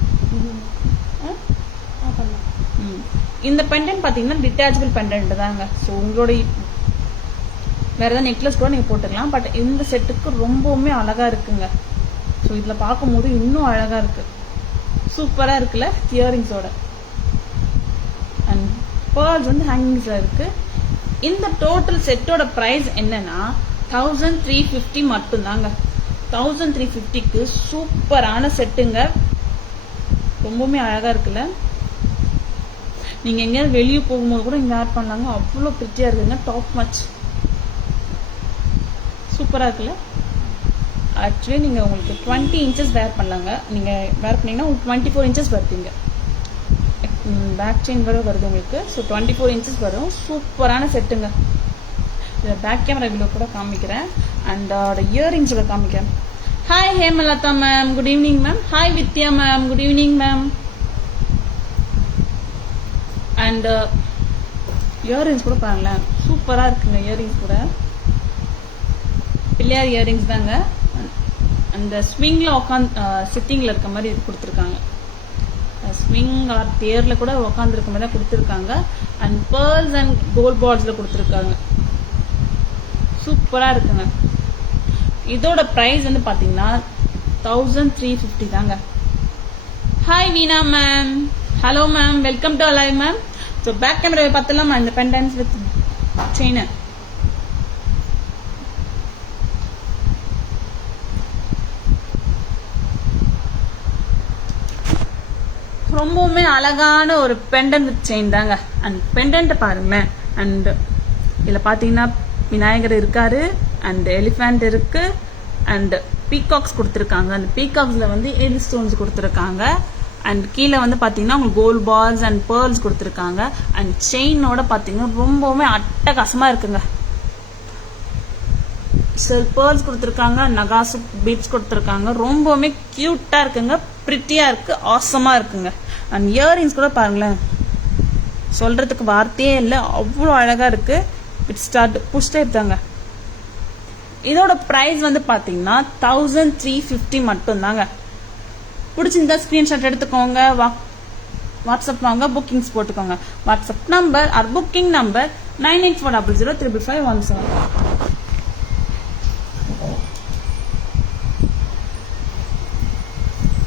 இந்த பெண்டன்ட் பாத்தீங்கன்னா டிட்டாச்சபிள் பெண்டன்ட் தாங்க. ஸோ உங்களோட வேற ஏதாவது நெக்லஸ் கூட நீங்க போட்டுக்கலாம். பட் இந்த செட்டுக்கு ரொம்பவுமே அழகா இருக்குங்க. ஸோ இதுல பார்க்கும்போது இன்னும் அழகா இருக்கு, சூப்பரா இருக்குல்ல, இயரிங்ஸோட. அண்ட் பேர்ல்ஸ் வந்து ஹேங்கிங்ஸ்ல இருக்கு. இந்த டோட்டல் செட்டோட பிரைஸ் என்னன்னா 1350 மட்டும்தாங்க. 1350க்கு சூப்பரான செட்டுங்க, ரொம்பவுமே அழகா இருக்குல்ல. நீங்க எங்கேயாவது வெளியே போகும்போது கூட இங்க ஆட் பண்ணலாங்க, அவ்வளோ பிரிட்டியா இருக்குங்க. டாப் மச் சூப்பரா இருக்குல்ல. ஆக்சுவலி நீங்க உங்களுக்கு 20 இன்ச்சஸ் வேர் பண்ணலாங்க. நீங்க வேர் பண்ணீங்கன்னா 24 இன்ச்சஸ் வருதுங்க. பேக் செயின் வர வருது உங்களுக்கு. ஸோ 24 இன்ச்சஸ் வரும். சூப்பரான செட்டுங்க. இதை பேக் கேமரா வியூ கூட காமிக்கிறேன். அண்ட் இயரிங்ஸோட காமிக்கிறேன். Hi Hemalatha ma'am, good evening ma'am. Hi Vidya ma'am, good evening ma'am. And earrings கூட பாருங்களேன், சூப்பரா இருக்குங்க. இயரிங்ஸ் கூட பிள்ளையார் இயரிங்ஸ் தாங்க. அந்த ஸ்விங்ல உட்காந்து சிட்டிங்ல இருக்க மாதிரி இது கொடுத்துருக்காங்க. ஸ்விங் ஆர் தேர்ல கூட உட்காந்து இருக்க மாதிரி தான் கொடுத்துருக்காங்க. அண்ட் பேர்ல்ஸ் அண்ட் கோல்ட் பால்ஸ்ல கொடுத்துருக்காங்க. சூப்பரா இருக்குங்க. இதோட பிரைஸ் வந்து பாத்தீங்கன்னா 1350 தாங்க. Hi Veena ma'am, hello ma'am, welcome to alive ma'am. So back camera பார்த்தலாமா இந்த பெண்டன்ஸ் வித் செயின். ரொம்பவுமே அழகான ஒரு பெண்டன்ட் வித் செயின் தாங்க. அண்ட் பெண்டன்ட் பாருங்களேன். அண்ட் இதுல பாத்தீங்கன்னா விநாயகர் இருக்காரு, அண்ட் எலிஃபென்ட் இருக்கு, அண்ட் பீகாக்ஸ் கொடுத்துருக்காங்க. அந்த பீகாக்ஸ்ல வந்து ஏரி ஸ்டோன்ஸ் கொடுத்துருக்காங்க. அண்ட் கீழே வந்து பாத்தீங்கன்னா உங்களுக்கு கோல்ட் பால்ஸ் அண்ட் பேர்ல்ஸ் கொடுத்துருக்காங்க. அண்ட் செயினோட பாத்தீங்கன்னா ரொம்பவுமே அட்டகாசமா இருக்குங்க. பேர்ல்ஸ் கொடுத்துருக்காங்க, நகாசு பீட்ஸ் கொடுத்துருக்காங்க. ரொம்பவுமே கியூட்டா இருக்குங்க, பிரிட்டியா இருக்கு, ஆசமா இருக்குங்க. அண்ட் இயரிங்ஸ் கூட பாருங்களேன், சொல்றதுக்கு வார்த்தையே இல்லை, அவ்வளோ அழகா இருக்கு. இட் ஸ்டார்ட் புஷ் டைப் தாங்க. இதோட பிரைஸ் வந்து பாத்தீங்கன்னா 1350 மட்டும் தாங்க. பிடிச்சிருந்தா ஸ்கிரீன்ஷாட் எடுத்துக்கோங்க, வாட்ஸ்அப் வாங்க, புக்கிங்ஸ் போட்டுக்கோங்க. WhatsApp number or booking number 9840035517.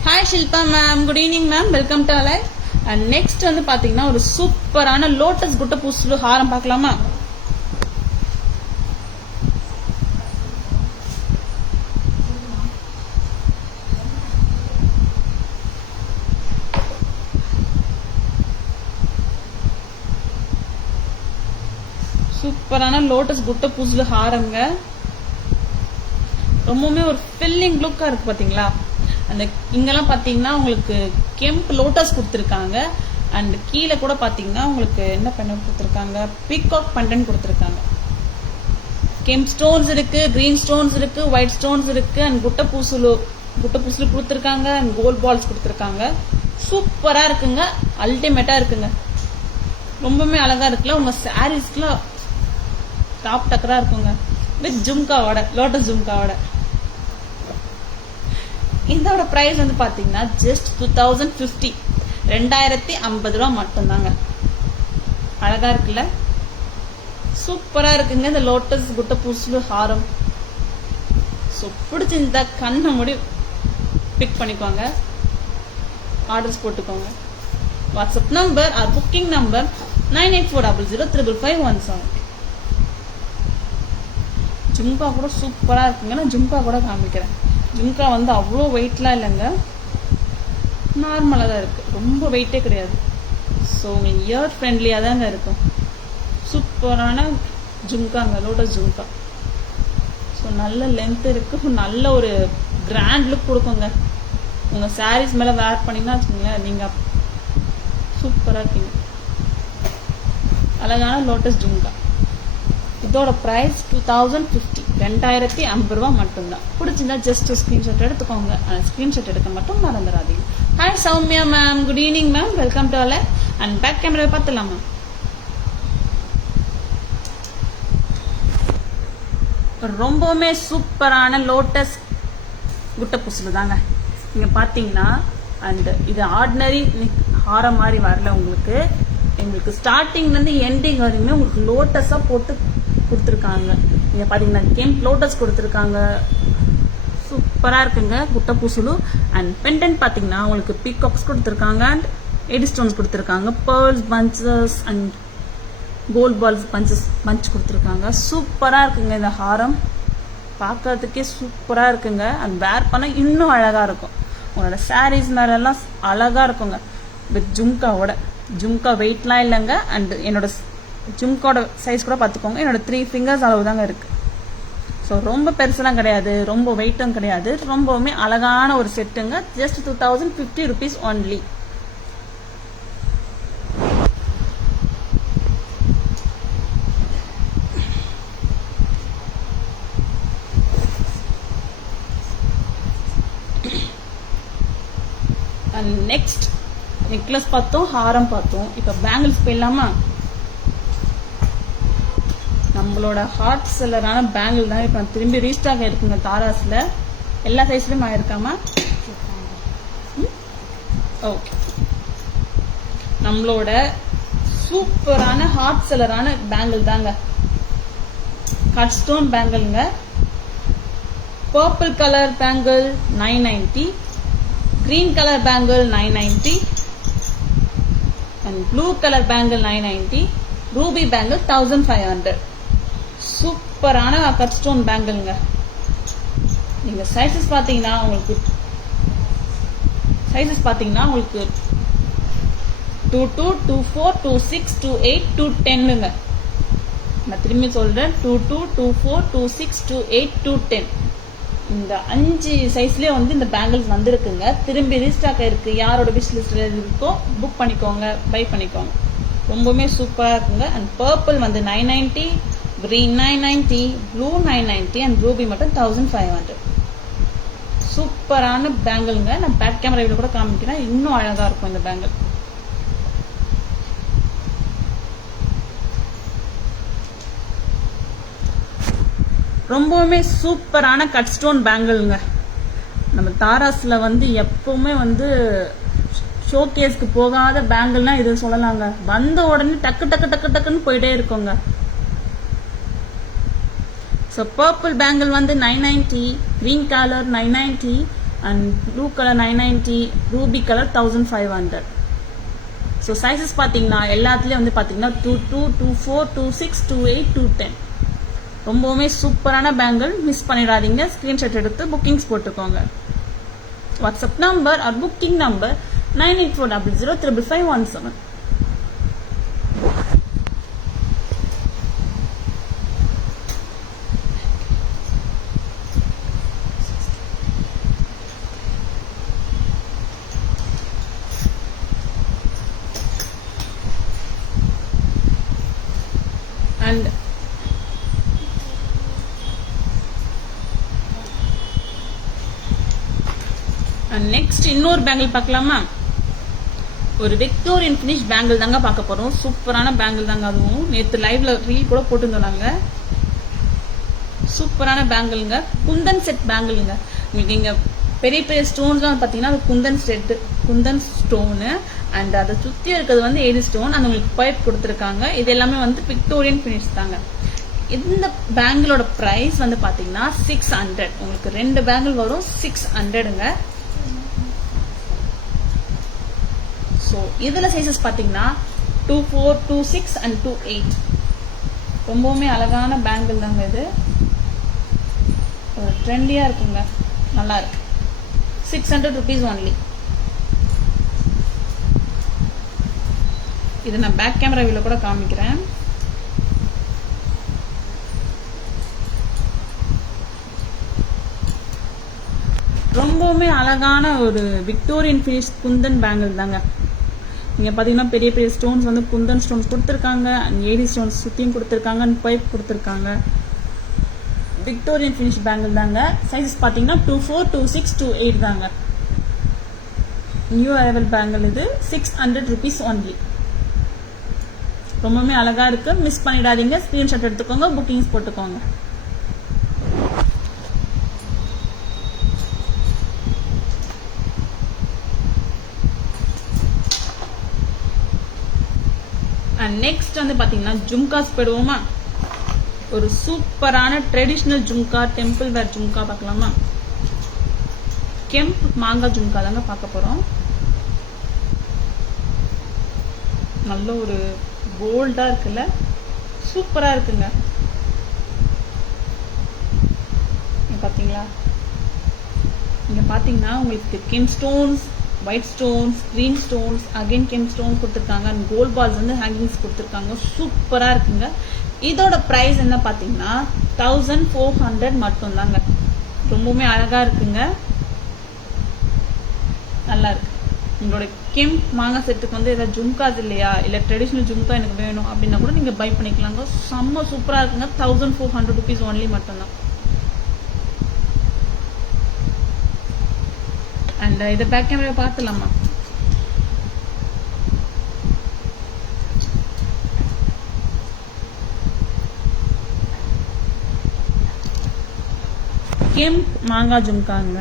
Hi Shilpa ma'am, good evening ma'am, welcome to alive. And next வந்து பாத்தீங்கன்னா ஒரு சூப்பரான லோட்டஸ் குட்ட பூசு ஹாரம் பார்க்கலாமா? சூப்பரான லோட்டஸ் குட்ட பூசு ஹாரங்க. ரொம்பவுமே ஒரு ஃபில்லிங் லுக்கா இருக்கு பாத்தீங்களா? அந்த இங்கெல்லாம் பாத்தீங்கன்னா உங்களுக்கு கெம்ப் லோட்டஸ் கொடுத்துருக்காங்க. அண்ட் கீழே கூட பாத்தீங்கன்னா உங்களுக்கு என்ன பண்ண கொடுத்துருக்காங்க, பீகாக் பெண்டன்ட் கொடுத்துருக்காங்க. கெம்ப் ஸ்டோன்ஸ் இருக்கு, கிரீன் ஸ்டோன்ஸ் இருக்கு, ஒயிட் ஸ்டோன்ஸ் இருக்கு. அண்ட் குட்ட பூசுல கொடுத்துருக்காங்க. அண்ட் கோல்ட் பால்ஸ் கொடுத்துருக்காங்க. சூப்பரா இருக்குங்க, அல்டிமேட்டா இருக்குங்க. ரொம்பவுமே அழகா இருக்குல்ல. உங்க சாரீஸ்க்குலாம் டாப் டக்கரா இருக்குங்க. வித் ஜும்காவோட, லோட்டஸ் ஜும்காவோட. இதோட பிரைஸ் வந்து பாத்தீங்கன்னா ஜஸ்ட் 2050, 2050 ரூபா மட்டும்தாங்க. அழகா இருக்குல்ல, சூப்பரா இருக்குங்க இந்த லோட்டஸ் குட்ட பூசலு ஹாரம். ஸோ பிடிச்சிருந்தா கண்ணை மூடி பிக் பண்ணிக்கோங்க, ஆர்டர்ஸ் போட்டுக்கோங்க. WhatsApp number or booking number 9840055517. Jhumka கூட சூப்பரா இருக்குங்க. நான் ஜும்கா கூட காமிக்கிறேன். ஜும்கா வந்து அவ்வளோ வெயிட்லாம் இல்லைங்க, நார்மலாக தான் இருக்கு, ரொம்ப வெயிட்டே கிடையாது. ஸோ உங்களுக்கு இயர் ஃப்ரெண்ட்லியாக தாங்க இருக்கும். சூப்பரான ஜும்காங்க, லோட்டஸ் ஜும்கா. ஸோ நல்ல லென்த் இருக்கு, நல்ல ஒரு கிராண்ட் லுக் கொடுக்குங்க. உங்கள் சாரீஸ் மேலே வேர் பண்ணிங்கன்னா வச்சுக்கோங்களேன், நீங்கள் சூப்பராக இருக்கீங்க. அழகான லோட்டஸ் ஜும்கா. இதோட ப்ரைஸ் 2050, 2050 ரூபா மட்டும்தான். பிடிச்சிருந்தா ஜஸ்ட் ஸ்க்ரீன்ஷாட் எடுத்துக்கோங்க. அந்த ஸ்க்ரீன்ஷாட் எடுக்க மட்டும் மறந்துடாதீங்க. Hi Soumya ma'am, good evening ma'am, welcome to alive. And back camera பார்த்துலாமா? ரொம்பவுமே சூப்பரான லோட்டஸ் குட்ட பூசல் தாங்க. நீங்க பாத்தீங்கன்னா அண்ட் இது ஆர்டினரி ஹாரம் மாதிரி வரல உங்களுக்கு. எங்களுக்கு ஸ்டார்டிங்ல இருந்து எண்டிங் வரையுமே உங்களுக்கு லோட்டஸா போட்டு கொடுத்துருக்காங்க. நீங்க பாத்தீங்கன்னா கெம்ப் லோட்டஸ் கொடுத்துருக்காங்க, சூப்பரா இருக்குங்க குட்ட பூசலு. அண்ட் பெண்டன்ட் பாத்தீங்கன்னா உங்களுக்கு பீகாக்ஸ் கொடுத்துருக்காங்க அண்ட் எடி ஸ்டோன்ஸ் கொடுத்துருக்காங்க, pearls punches and gold balls punch கொடுத்துருக்காங்க. சூப்பரா இருக்குங்க இந்த ஹாரம், பார்க்கறதுக்கே சூப்பரா இருக்குங்க. அண்ட் வேர் பண்ண இன்னும் அழகா இருக்கும். உங்களோட சாரீஸ் மேல எல்லாம் அழகா இருக்குங்க வித் ஜும்காவோட. ஜும்கா வெயிட்லாம் இல்லைங்க. அண்ட் என்னோட ஜும்காவோட சைஸ் கூட பார்த்துக்கோங்க, என்னோட 3 fingers அளவு தாங்க இருக்கு. ஸோ ரொம்ப பெருசெல்லாம் கிடையாது, ரொம்ப வெயிட்டும் கிடையாது, ரொம்பவுமே அழகான ஒரு செட்டுங்க. Just 2050 rupees only. Next necklace பார்த்தோம், ஹாரம் பார்த்தோம். இப்ப பேங்கிள்ஸ் போயிடலாமா? நம்மளோட ஹாட் செல்லரான பேங்கிள் தான் இப்ப திரும்பி ரீஸ்டாக் இருக்குங்க தாராஸ்ல. எல்லா சைஸ்லயும் ஆயிருக்காமா? ஓகே, நம்மளோட சூப்பரான ஹாட் செல்லரான பேங்கிள் தாங்க, கட் ஸ்டோன் பேங்கிள்ங்க. Purple colour bangle 990, green colour bangle 990 and blue color bangle 990, ruby bangle 1500. சூப்பரான கட் ஸ்டோன் பேங்கிள்ங்க. நீங்க சைஸஸ் பாத்தீங்கன்னா உங்களுக்கு 22, 24, 26, 28, 210ங்க. நான் திரும்பி சொல்றேன், 22, 24, 26, 28, 210. இந்த 5 சைஸ்லயே வந்து இந்த பேங்கிள்ஸ் வந்திருக்குங்க. திரும்பி ரீஸ்டாக் இருக்கு. யாரோட விஷ் லிஸ்ட்ல இருக்கோ புக் பண்ணிக்கோங்க, பை பண்ணிக்கோங்க. ரொம்பவுமே சூப்பரா இருக்குங்க. அண்ட் பர்பிள் வந்து 990, கிரீன் 990, ப்ளூ 990 அண்ட் ரூபி மட்டும் 1500. சூப்பரான பேங்கிள்ங்க. நான் பேக் கேமரா கூட காமிக்கிறேன், இன்னும் அழகா இருக்கும் இந்த பேங்கிள். ரொம்பவுமே சூப்பரான கட் ஸ்டோன் பேங்கிள்ங்க. நம்ம தாராஸ்ல வந்து எப்பவுமே வந்து ஷோகேஸ்க்கு போகாத பேங்கிள்னா இது சொல்லலாங்க. வந்த உடனே டக்கு டக்கு டக்கு டக்குன்னு போயிட்டே இருக்குங்க. ஸோ பர்பிள் பேங்கிள் வந்து 990, green colour 990 and blue colour 990, Ruby colour 1500. So sizes பார்த்தீங்கன்னா எல்லாத்துலேயும் வந்து பார்த்தீங்கன்னா 22, 24, 26, 28, 210. ரொம்பவுமே சூப்பரான பேங்கிள், மிஸ் பண்ணிடாதீங்க. ஸ்கிரீன்ஷாட் எடுத்து புக்கிங்ஸ் போட்டுக்கோங்க. WhatsApp number or booking number 9840055517. And next இன்னொரு பேங்கிள் பார்க்கலாமா? ஒரு விக்டோரியன் ஃபினிஷ் பேங்கிள் தாங்க பார்க்க போறோம். சூப்பரான பேங்கிள் தாங்க. அதுவும் நேற்று லைவ்ல ரீல் கூட போட்டுருந்தோம் நாங்க. சூப்பரான பேங்கிள்ங்க. குந்தன் செட் பேங்கிள்ங்க. உங்களுக்கு இங்க பெரிய பெரிய ஸ்டோன்ஸ்லாம் பார்த்தீங்கன்னா அது குந்தன் ஸ்டோனு அண்ட் அதை சுற்றி இருக்கிறது வந்து ஏடி ஸ்டோன். அந்த உங்களுக்கு பைப் கொடுத்துருக்காங்க. இது எல்லாமே வந்து விக்டோரியன் ஃபினிஷ் தாங்க. இந்த பேங்கிளோட ப்ரைஸ் வந்து பார்த்தீங்கன்னா 600. உங்களுக்கு 2 பேங்கிள் வரும் 600ங்க. ஸோ இதில் சைஸஸ் பார்த்தீங்கன்னா 24, 26 அண்ட் 28. ரொம்பவுமே அழகான பேங்கிள் தாங்க இது. ஒரு ட்ரெண்டியாக இருக்குங்க, நல்லா இருக்கு. 600 rupees ஒன்லி. இது நான் பேக் கேமரா வியூல கூட காமிக்கிறேன். ரொம்பவுமே அழகான ஒரு விக்டோரியன் ஃபினிஷ் குந்தன் பேங்கிள் தாங்க. நீங்கள் பார்த்தீங்கன்னா பெரிய பெரிய ஸ்டோன்ஸ் வந்து குந்தன் ஸ்டோன்ஸ் கொடுத்துருக்காங்க, அண்ட் ஏடி ஸ்டோன்ஸ் சுற்றியும் கொடுத்துருக்காங்க, அண்ட் பைப் கொடுத்துருக்காங்க. விக்டோரியன் ஃபினிஷ் பேங்கிள் தாங்க. சைஸஸ் பார்த்தீங்கன்னா 24, 26, 28 தாங்க. நியூ அரைவல் பேங்கிள் இது. 600 rupees ஒன்லி. ரொம்பவுமே அழகா இருக்கு, மிஸ் பண்ணிடாதீங்க. ஸ்கிரீன்ஷாட் எடுத்துக்கோங்க, புக்கிங்ஸ் போட்டுக்கோங்க. அண்ட் நெக்ஸ்ட் வந்து பாத்தீங்கன்னா ஜும்காஸ் போடுவோமா. ஒரு சூப்பரான ட்ரெடிஷ்னல் ஜும்கா, டெம்பிள் வேர் ஜும்கா பார்க்கலாமா. கெம்ப் மாங்காய் ஜும்கா தாங்க பார்க்க போறோம். நல்ல ஒரு கோல்டா இருக்குல்ல, சூப்பரா இருக்குங்க. பாத்தீங்களா, இங்க பாத்தீங்கன்னா உங்களுக்கு gem stones, white stones, green stones, again gem stones கொடுத்துருக்காங்க. அண்ட் கோல்ட் பால்ஸ் வந்து ஹேங்கிங்ஸ் கொடுத்துருக்காங்க. சூப்பரா இருக்குங்க. இதோட பிரைஸ் என்ன பாத்தீங்கன்னா 1400 மட்டும் தாங்க. ரொம்பவுமே அழகா இருக்குங்க, நல்லா இருக்கு. உங்களோட கெம் மாங்காய் செட்டுக்கு வந்து ஏதாவது ஜும்காஸ் இல்லையா, இல்ல ட்ரெடிஷ்னல் ஜும்கா எனக்கு வேணும் அப்படின்னா கூட நீங்க பை பண்ணிக்கலாங்க. செம்ம சூப்பரா இருக்குங்க. 1400 rupees ஒன்லி மட்டும்தான். அண்ட் இதை பேக் கேமரா பார்த்துலாமா. கெம்ப் மாங்காய் ஜும்காங்க.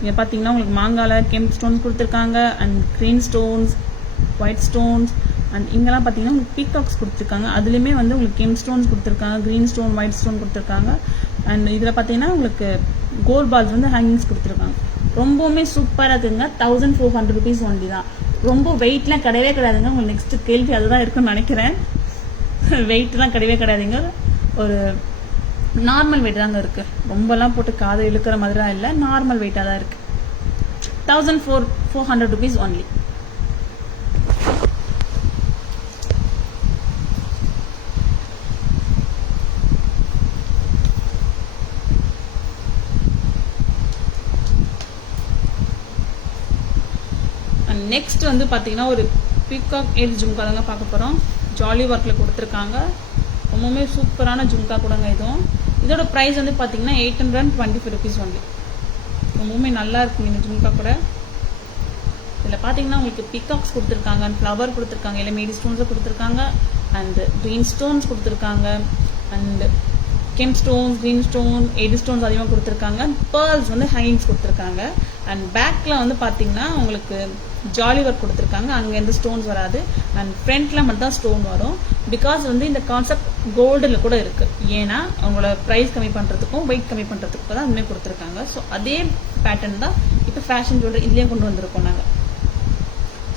இங்கே பார்த்தீங்கன்னா உங்களுக்கு மாங்காயில் கெம்ப் ஸ்டோன்ஸ் கொடுத்துருக்காங்க, and green stones, white stones, and இங்கெல்லாம் பார்த்தீங்கன்னா உங்களுக்கு பீகாக்ஸ் கொடுத்துருக்காங்க. அதுலேயுமே வந்து உங்களுக்கு கெம்ப் ஸ்டோன்ஸ் கொடுத்துருக்காங்க, கிரீன் ஸ்டோன், ஒயிட் ஸ்டோன் கொடுத்துருக்காங்க. அண்ட் இதில் பார்த்தீங்கன்னா உங்களுக்கு கோல்ட் பால்ஸ் வந்து ஹேங்கிங்ஸ் கொடுத்துருக்காங்க. ரொம்பவுமே சூப்பராக இருக்குங்க. 1400 rupees ஒன்லி தான். ரொம்ப வெயிட்லாம் கிடையவே கிடையாதுங்க. உங்களுக்கு நெக்ஸ்ட் கேள்வி அதுதான் இருக்குன்னு நினைக்கிறேன். வெயிட்லாம் கிடையவே கிடையாதுங்க. ஒரு நார்மல் வெயிட் தாங்க இருக்கு. ரொம்பலாம் போட்டு காதை இழுக்கிற மாதிரிலாம் இல்லை, நார்மல் வெயிட்டாக தான் இருக்கு. 1400 rupees ஒன்லி. நெக்ஸ்ட் வந்து பார்த்தீங்கன்னா ஒரு பீகாக் ஏடி ஜும்கா தாங்க பார்க்க போகிறோம். ஜாலி ஒர்க்கில் கொடுத்துருக்காங்க. ரொம்பவுமே சூப்பரான ஜும்கா கூடங்க இதுவும். இதோட ப்ரைஸ் வந்து பார்த்தீங்கன்னா 825 rupees ஒன்லி. ரொம்பவுமே நல்லா இருக்குங்க இந்த ஜும்கா கூட. இதில் பார்த்தீங்கன்னா உங்களுக்கு பீகாக்ஸ் கொடுத்துருக்காங்க, அண்ட் ஃப்ளவர் கொடுத்துருக்காங்க, இல்லை மேடி ஸ்டோன்ஸும் கொடுத்துருக்காங்க, அண்ட் க்ரீன் ஸ்டோன்ஸ் கொடுத்துருக்காங்க, and gem stones, green stone, AD stones அதிகமாக கொடுத்துருக்காங்க. பேர்ல்ஸ் வந்து ஹேங்கிங்ஸ் கொடுத்துருக்காங்க. அண்ட் பேக்கில் வந்து பார்த்தீங்கன்னா உங்களுக்கு ஜாலி ஒர்க் கொடுத்துருக்காங்க. அங்கே எந்த ஸ்டோன்ஸ் வராது. அண்ட் ஃப்ரண்ட்ல மட்டும் தான் ஸ்டோன் வரும். பிகாஸ் வந்து இந்த கான்செப்ட் கோல்டில் கூட இருக்கு. ஏன்னா அவங்களோட ப்ரைஸ் கம்மி பண்ணுறதுக்கும் வெயிட் கம்மி பண்ணுறதுக்கும் தான் அதுமாதிரி கொடுத்துருக்காங்க. ஸோ அதே பேட்டர்ன் தான் இப்போ ஃபேஷன் ஜுவல்லரி இதுலேயும் கொண்டு வந்திருக்கோம் நாங்கள்.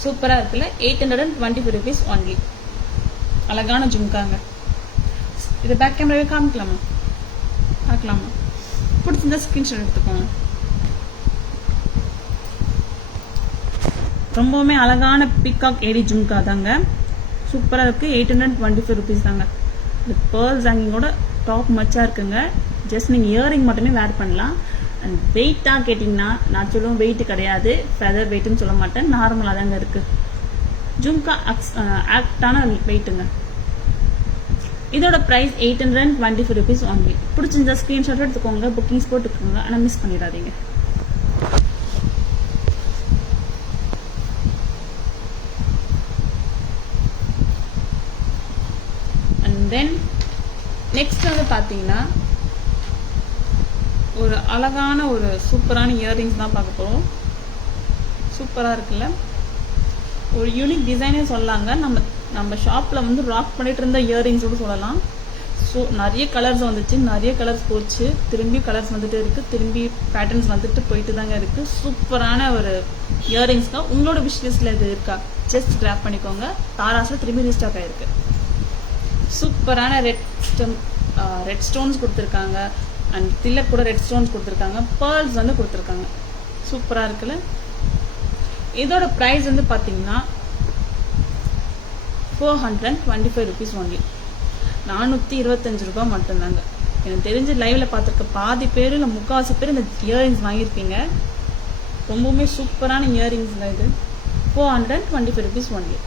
சூப்பராக இருக்குல்ல. 825 rupees ஒன்லி. அழகான ஜும்காங்க. இதை பேக் கேமராவே காமிக்கலாமா, பார்க்கலாமா? பிடிச்சிருந்தா ஸ்கிரீன்ஷாட் எடுத்துக்கோங்க. ரொம்பவுமே அழகான பீகாக் ஏடி ஜும்கா தாங்க. சூப்பராக இருக்கு. 825 rupees தாங்க. இந்த பேர்ல்ஸ் ஹேங்கிங்கோட டாப் மச்சாக இருக்குங்க. ஜஸ்ட் நீங்கள் இயரிங் மட்டுமே வேர் பண்ணலாம். அண்ட் வெயிட்டாக கேட்டிங்கன்னா நான் சொல்லுவேன் வெயிட் கிடையாது, ஃபெதர் வெயிட்னு சொல்ல மாட்டேன், நார்மலாக தாங்க இருக்கு. ஜும்கா ஆக்டான வெயிட்டுங்க. இதோட ப்ரைஸ் 825 rupees ஒன்லி. பிடிச்சிருந்தா ஸ்க்ரீன்ஷாட் எடுத்துக்கோங்க, புக்கிங்ஸ் போட்டுக்கோங்க, ஆனால் மிஸ் பண்ணிடாதீங்க. அண்ட் தென் நெக்ஸ்ட் வந்து பார்த்தீங்கன்னா ஒரு அழகான ஒரு சூப்பரான இயரிங்ஸ் தான் பார்க்க போகிறோம். சூப்பராக இருக்குல்ல, ஒரு யூனிக் டிசைனே சொல்லாங்க. நம்ம ஷாப்பில் வந்து ராக் பண்ணிட்டு இருந்த இயரிங்ஸோடு சொல்லலாம். ஸோ நிறைய கலர்ஸ் வந்துச்சு, நிறைய கலர்ஸ் போச்சு, திரும்பி கலர்ஸ் வந்துட்டு இருக்குது, திரும்பி பேட்டர்ன்ஸ் வந்துட்டு போயிட்டு தாங்க இருக்குது. சூப்பரான ஒரு இயரிங்ஸ் தான். உங்களோட விஷ் லிஸ்ட்டில் இது இருக்கா? ஜஸ்ட் கிராப் பண்ணிக்கோங்க. தாராஸில் திரும்பி ரீஸ்டாக் ஆகிருக்கு. சூப்பரான ரெட் ஸ்டோன்ஸ் கொடுத்துருக்காங்க. அண்ட் தில்லக் கூட ரெட் ஸ்டோன்ஸ் கொடுத்துருக்காங்க. பேர்ல்ஸ் வந்து கொடுத்துருக்காங்க. சூப்பராக இருக்குல்ல. இதோட ப்ரைஸ் வந்து பார்த்தீங்கன்னா 425 rupees ஒன்லி. 425 ரூபாய் மட்டும்தாங்க. எனக்கு தெரிஞ்ச லைவ்ல பார்த்துருக்க பாதி பேர் இல்லை முக்கால்வாசி பேர் இந்த இயரிங்ஸ் வாங்கியிருப்பீங்க. ரொம்பவுமே சூப்பரான இயரிங்ஸ் தான் இது. 425 rupees ஒன்லி.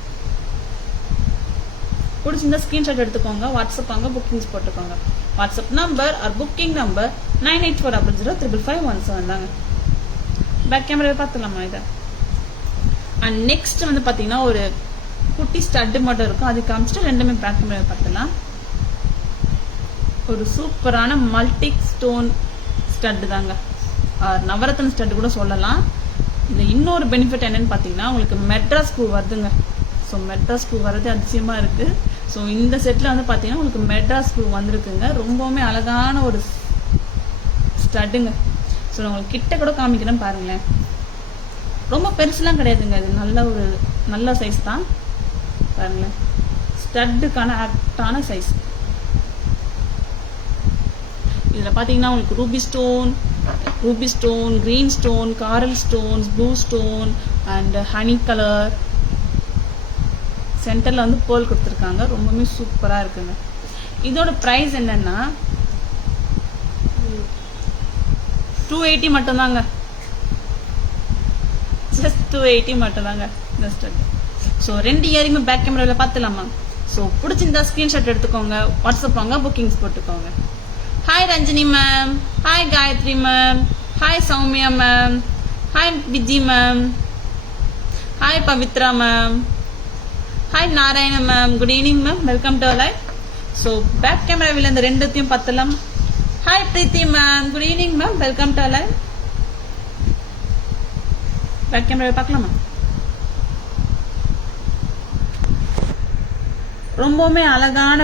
பிடிச்சிருந்தா ஸ்க்ரீன்ஷாட் எடுத்துக்கோங்க, வாட்ஸ்அப் வாங்க, புக்கிங்ஸ் போட்டுக்கோங்க. WhatsApp number or booking number 9840055117 தாங்க. பேக் கேமராவை பார்த்துலாமா இதை? அண்ட் நெக்ஸ்ட் வந்து பார்த்தீங்கன்னா ஒரு குட்டி ஸ்டட்டு மட்டும் இருக்கும், அது காமிச்சிட்டு ரெண்டுமே பேக் கேமராவை பார்த்துலாம். ஒரு சூப்பரான மல்டி ஸ்டோன் ஸ்டட்டு தாங்க, நவரத்ன ஸ்டட்டு கூட சொல்லலாம். இதில் இன்னொரு பெனிஃபிட் என்னன்னு பார்த்தீங்கன்னா உங்களுக்கு மெட்ராஸ் பூ வருதுங்க. ஸோ மெட்ராஸ் பூ வர்றது அதிசயமாக இருக்குது. ஸோ இந்த செட்டில் வந்து பார்த்தீங்கன்னா உங்களுக்கு மெட்ராஸ் பூ வந்திருக்குங்க. ரொம்பவுமே அழகான ஒரு ஸ்டட்டுங்க. ஸோ நான் உங்களுக்கு கிட்ட கூட காமிக்கிறேன் பாருங்களேன். ரொம்ப பெருசுலாம் கிடையாதுங்க, இது நல்ல சைஸ் தான். பாருங்களேன், ஸ்டட்டுக்கான ஆக்டான சைஸ். இதில் பார்த்தீங்கன்னா உங்களுக்கு Ruby stone, green stone, Karl stones, blue stone and honey colour. சென்டரில் வந்து பேர்ல் கொடுத்துருக்காங்க. ரொம்பவுமே சூப்பராக இருக்குங்க. இதோட ப்ரைஸ் என்னன்னா 280 மட்டும்தாங்க. ஜஸ்ட் 280 மட்டும்தாங்க இந்த ஸ்டட். ஸோ ரெண்டு இயரிங்குமே பேக் கேமராவில் பார்த்துலாமா? ஸோ பிடிச்சிருந்தா ஸ்க்ரீன்ஷாட் எடுத்துக்கோங்க, வாட்ஸ்அப் வாங்க, புக்கிங்ஸ் போட்டுக்கோங்க. Hi Ranjini ma'am, hi Gayathri ma'am, hi Soumya ma'am, hi Viji ma'am, hi Pavithra ma'am, hi Narayana ma'am, good evening ma'am, welcome to live. So back கேமராவில் இந்த ரெண்டுத்தையும் பார்த்துலாம். Hi Preethi ma'am, good evening ma'am, welcome to live. Back கேமராவை பார்க்கலாமா? ரொம்பவுமே அழகான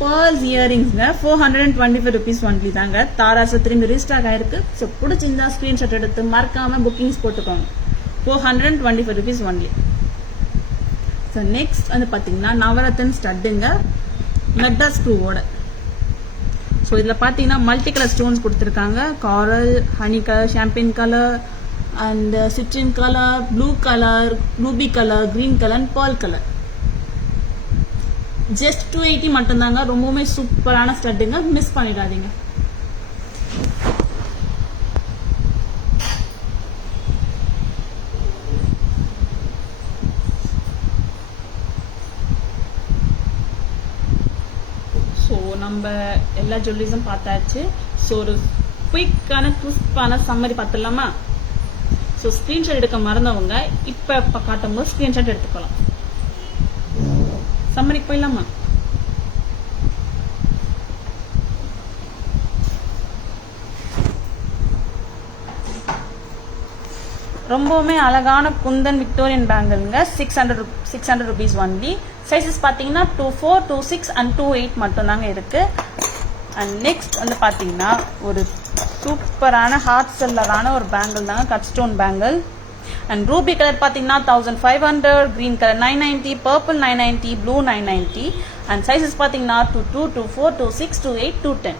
பேர்ல்ஸ் இயரிங்ஸ்ங்க. 425 rupees ஒன்லி தாங்க. தாராஸில் திரும்பி ரீஸ்டாக் ஆயிருக்கு. ஸோ பிடிச்சிருந்தா ஸ்க்ரீன்ஷாட் எடுத்து மறக்காம புக்கிங்ஸ் போட்டுக்கோங்க. 425 rupees ஒன்லி. ஸோ நெக்ஸ்ட் வந்து பார்த்தீங்கன்னா நவரத்ன ஸ்டட்டுங்க, மெட்ராஸ் ஸ்க்ரூவோட. ஸோ இதில் பார்த்தீங்கன்னா மல்டி கலர் ஸ்டோன்ஸ் கொடுத்துருக்காங்க. Coral, honey colour, champagne colour and citrine colour, blue colour, ruby colour, green colour and pearl colour. Just 280 மட்டும்தாங்க. ரொம்பவுமே சூப்பரான ஸ்டட்டுங்க, மிஸ் பண்ணிடாதீங்க. ஸோ நம்ம எல்லா ஜுவல்லரிஸும் பார்த்தாச்சு. ஸோ ஒரு குயிக்கான கிறிஸ்பான சம்மரி பார்த்துடலாமா? ஸோ ஸ்க்ரீன்ஷாட் எடுக்க மறந்தவங்க இப்போ காட்டும்போது ஸ்க்ரீன்ஷாட் எடுத்துக்கலாம். சம்மரிக்கு போயிடலாமா? ரொம்பவுமே அழகான குந்தன் விக்டோரியன் பேங்கிள்ங்க. 600 rupees ஒன்லி. சைஸஸ் பார்த்தீங்கன்னா 24, 26 அண்ட் 28 மட்டும்தாங்க இருக்கு. அண்ட் நெக்ஸ்ட் வந்து பார்த்தீங்கன்னா ஒரு சூப்பரான ஹார்ட் செல்லரான ஒரு பேங்கிள் தாங்க, cut stone bangle. And Ruby colour பார்த்தீங்கன்னா 1500, green colour 990, purple 990, blue 990. And sizes பார்த்தீங்கன்னா 22, 24, 26, 28, 210.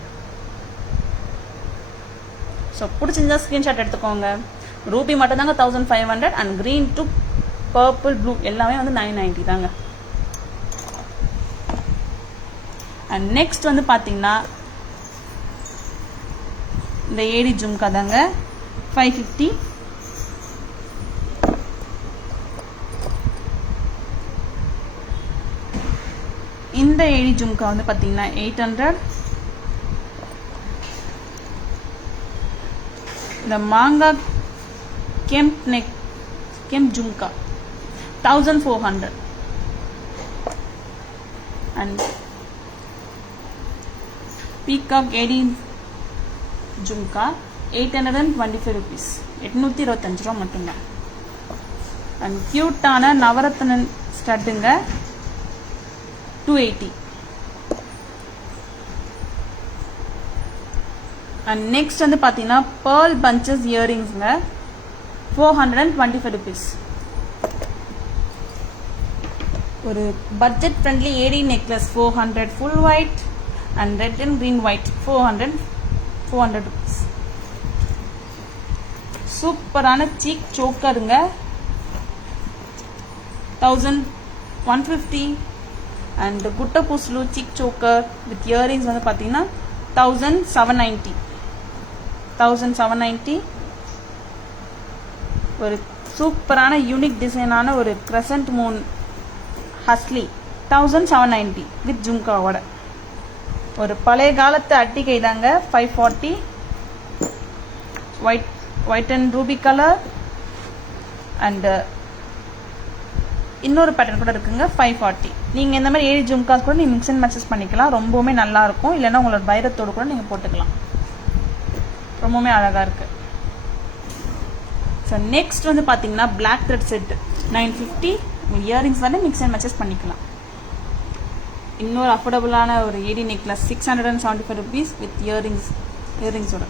ஸோ பிடிச்சிருந்தா ஸ்க்ரீன்ஷாட் எடுத்துக்கோங்க. ரூபி மட்டும் தாங்க 1500 and green to purple, blue எல்லாமே வந்து 990 தாங்க. அண்ட் நெக்ஸ்ட் வந்து பார்த்தீங்கன்னா இந்த ஏடி ஜும்கா தாங்க 550. இந்த ஏடி ஜும்கா வந்து பார்த்தீங்கன்னா 800. இந்த மாங்காய் kemp jhumka 1400. And peacock AD jhumka 825 rupees. 825 ரூபா மட்டும்தான். அண்ட் கியூட்டான நவரத்னன் ஸ்டட்டுங்க 280. அண்ட் நெக்ஸ்ட் வந்து பார்த்தீங்கன்னா pearl bunches இயரிங்ஸுங்க 425 rupees. ஒரு budget friendly AD necklace 400 full white and red and green white 400 rupees. சூப்பரான சீக் சோக்கருங்க 1150. அண்ட் gutta pusalu chic choker with earrings வந்து பார்த்தீங்கன்னா 1790. ஒரு சூப்பரான யூனிக் டிசைனான ஒரு கிரசன்ட் மூன் ஹஸ்லி 1790 வித் ஜும்காவோட. ஒரு பழைய காலத்து அட்டிகை தாங்க 540. White and Ruby colour. And இன்னொரு பேட்டர்ன் கூட இருக்குங்க 540. நீங்கள் இந்த மாதிரி ஏடி ஜும்காஸ் கூட நீங்கள் மிக்ஸ் அண்ட் மேட்சஸ் பண்ணிக்கலாம். ரொம்பவுமே நல்லா இருக்கும். இல்லைன்னா உங்களோட வைரத்தோடு கூட நீங்கள் போட்டுக்கலாம். ரொம்பவுமே அழகாக இருக்கு. ஸோ நெக்ஸ்ட் வந்து பார்த்தீங்கன்னா பிளாக் த்ரெட் செட் 950. இயரிங்ஸ் வந்து மிக்ஸ் அண்ட் மேட்சஸ் பண்ணிக்கலாம். இன்னொரு அஃபோர்டபுளான ஒரு ஏடி நெக்லஸ் 675 rupees வித் இயரிங்ஸோட.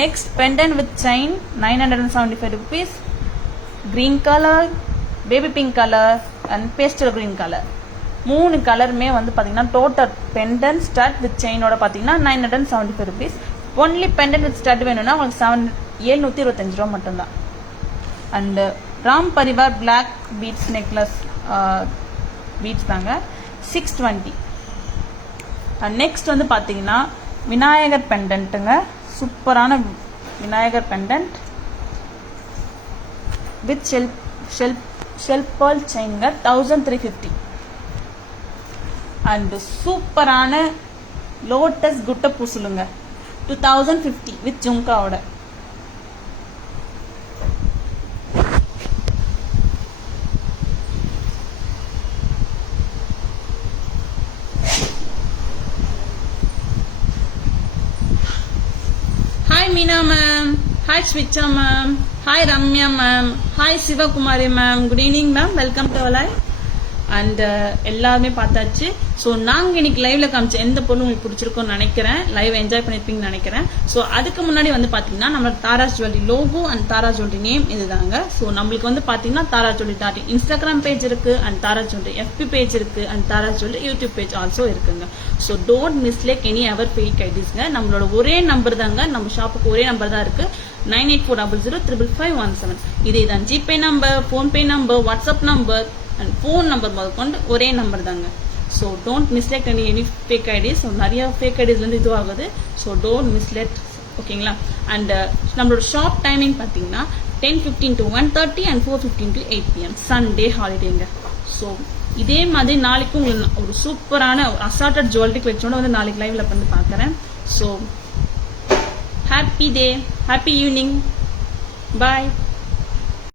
Next pendant with chain 975 rupees. Green colour, baby pink colour and pastel green colour. 3 கலருமே வந்து பார்த்தீங்கன்னா டோட்டல் பெண்டன்ட் ஸ்டட் வித் செயினோட பார்த்தீங்கன்னா 975 rupees. Only pendant with stud வேணும்னா உங்களுக்கு 725 ரூபா மட்டும்தான். And Ram Parivar black beads necklace beads தாங்க 620. நெக்ஸ்ட் வந்து பார்த்தீங்கன்னா விநாயகர் பெண்டன்ட்டுங்க. சூப்பரான Vinayagar pendant with shell pearl செயின்ங்க 1350. அண்ட் சூப்பரான லோட்டஸ் குட்ட பூசலுங்க 2050 வித் ஜும்காவோட. Hi Meena ma'am, hi Switcha ma'am, hi Ramya ma'am, hi Sivakumari ma'am. Good evening ma'am, welcome to our live. And எல்லாருமே பார்த்தாச்சு. ஸோ நாங்கள் இன்னைக்கு லைவ்ல காமிச்ச எந்த பொருளும் உங்களுக்கு பிடிச்சிருக்கும்னு நினைக்கிறேன். லைவ் என்ஜாய் பண்ணிருப்பீங்கன்னு நினைக்கிறேன். ஸோ அதுக்கு முன்னாடி வந்து பார்த்தீங்கன்னா நம்மளோட Taras jewellery logo and Taras jewellery name இதுதாங்க. ஸோ நம்மளுக்கு வந்து பார்த்தீங்கன்னா Taras jewellery dot Instagram page இருக்கு and Taras jewellery FB page இருக்கு and Taras jewellery YouTube page also இருக்குங்க. So don't mislead any our fake ஐடிஸ்ங்க. நம்மளோட ஒரே நம்பர் தாங்க, நம்ம ஷாப்புக்கு ஒரே நம்பர் தான் இருக்கு 9840055517. இதே தான் GPay number, PhonePe number, WhatsApp number and phone number முதற்கொண்டு ஒரே நம்பர் தாங்க. So don't mislead any fake IDs. ஸோ நிறைய ஃபேக் ஐடிஸ்லேருந்து இது ஆகுது. ஸோ டோன்ட் மிஸ்லேட், ஓகேங்களா. அண்ட் நம்மளோட ஷாப் டைமிங் பார்த்தீங்கன்னா 10:15 to 1:30 and 4:15 to 8 PM Sunday ஹாலிடேங்க. ஸோ இதே மாதிரி நாளைக்கு உங்களுக்கு ஒரு சூப்பரான அசார்டட் ஜுவல்லரி கலெக்ஷனோட வந்து நாளைக்கு லைவ்ல வந்து பார்க்குறேன். So happy day, happy evening, பாய்.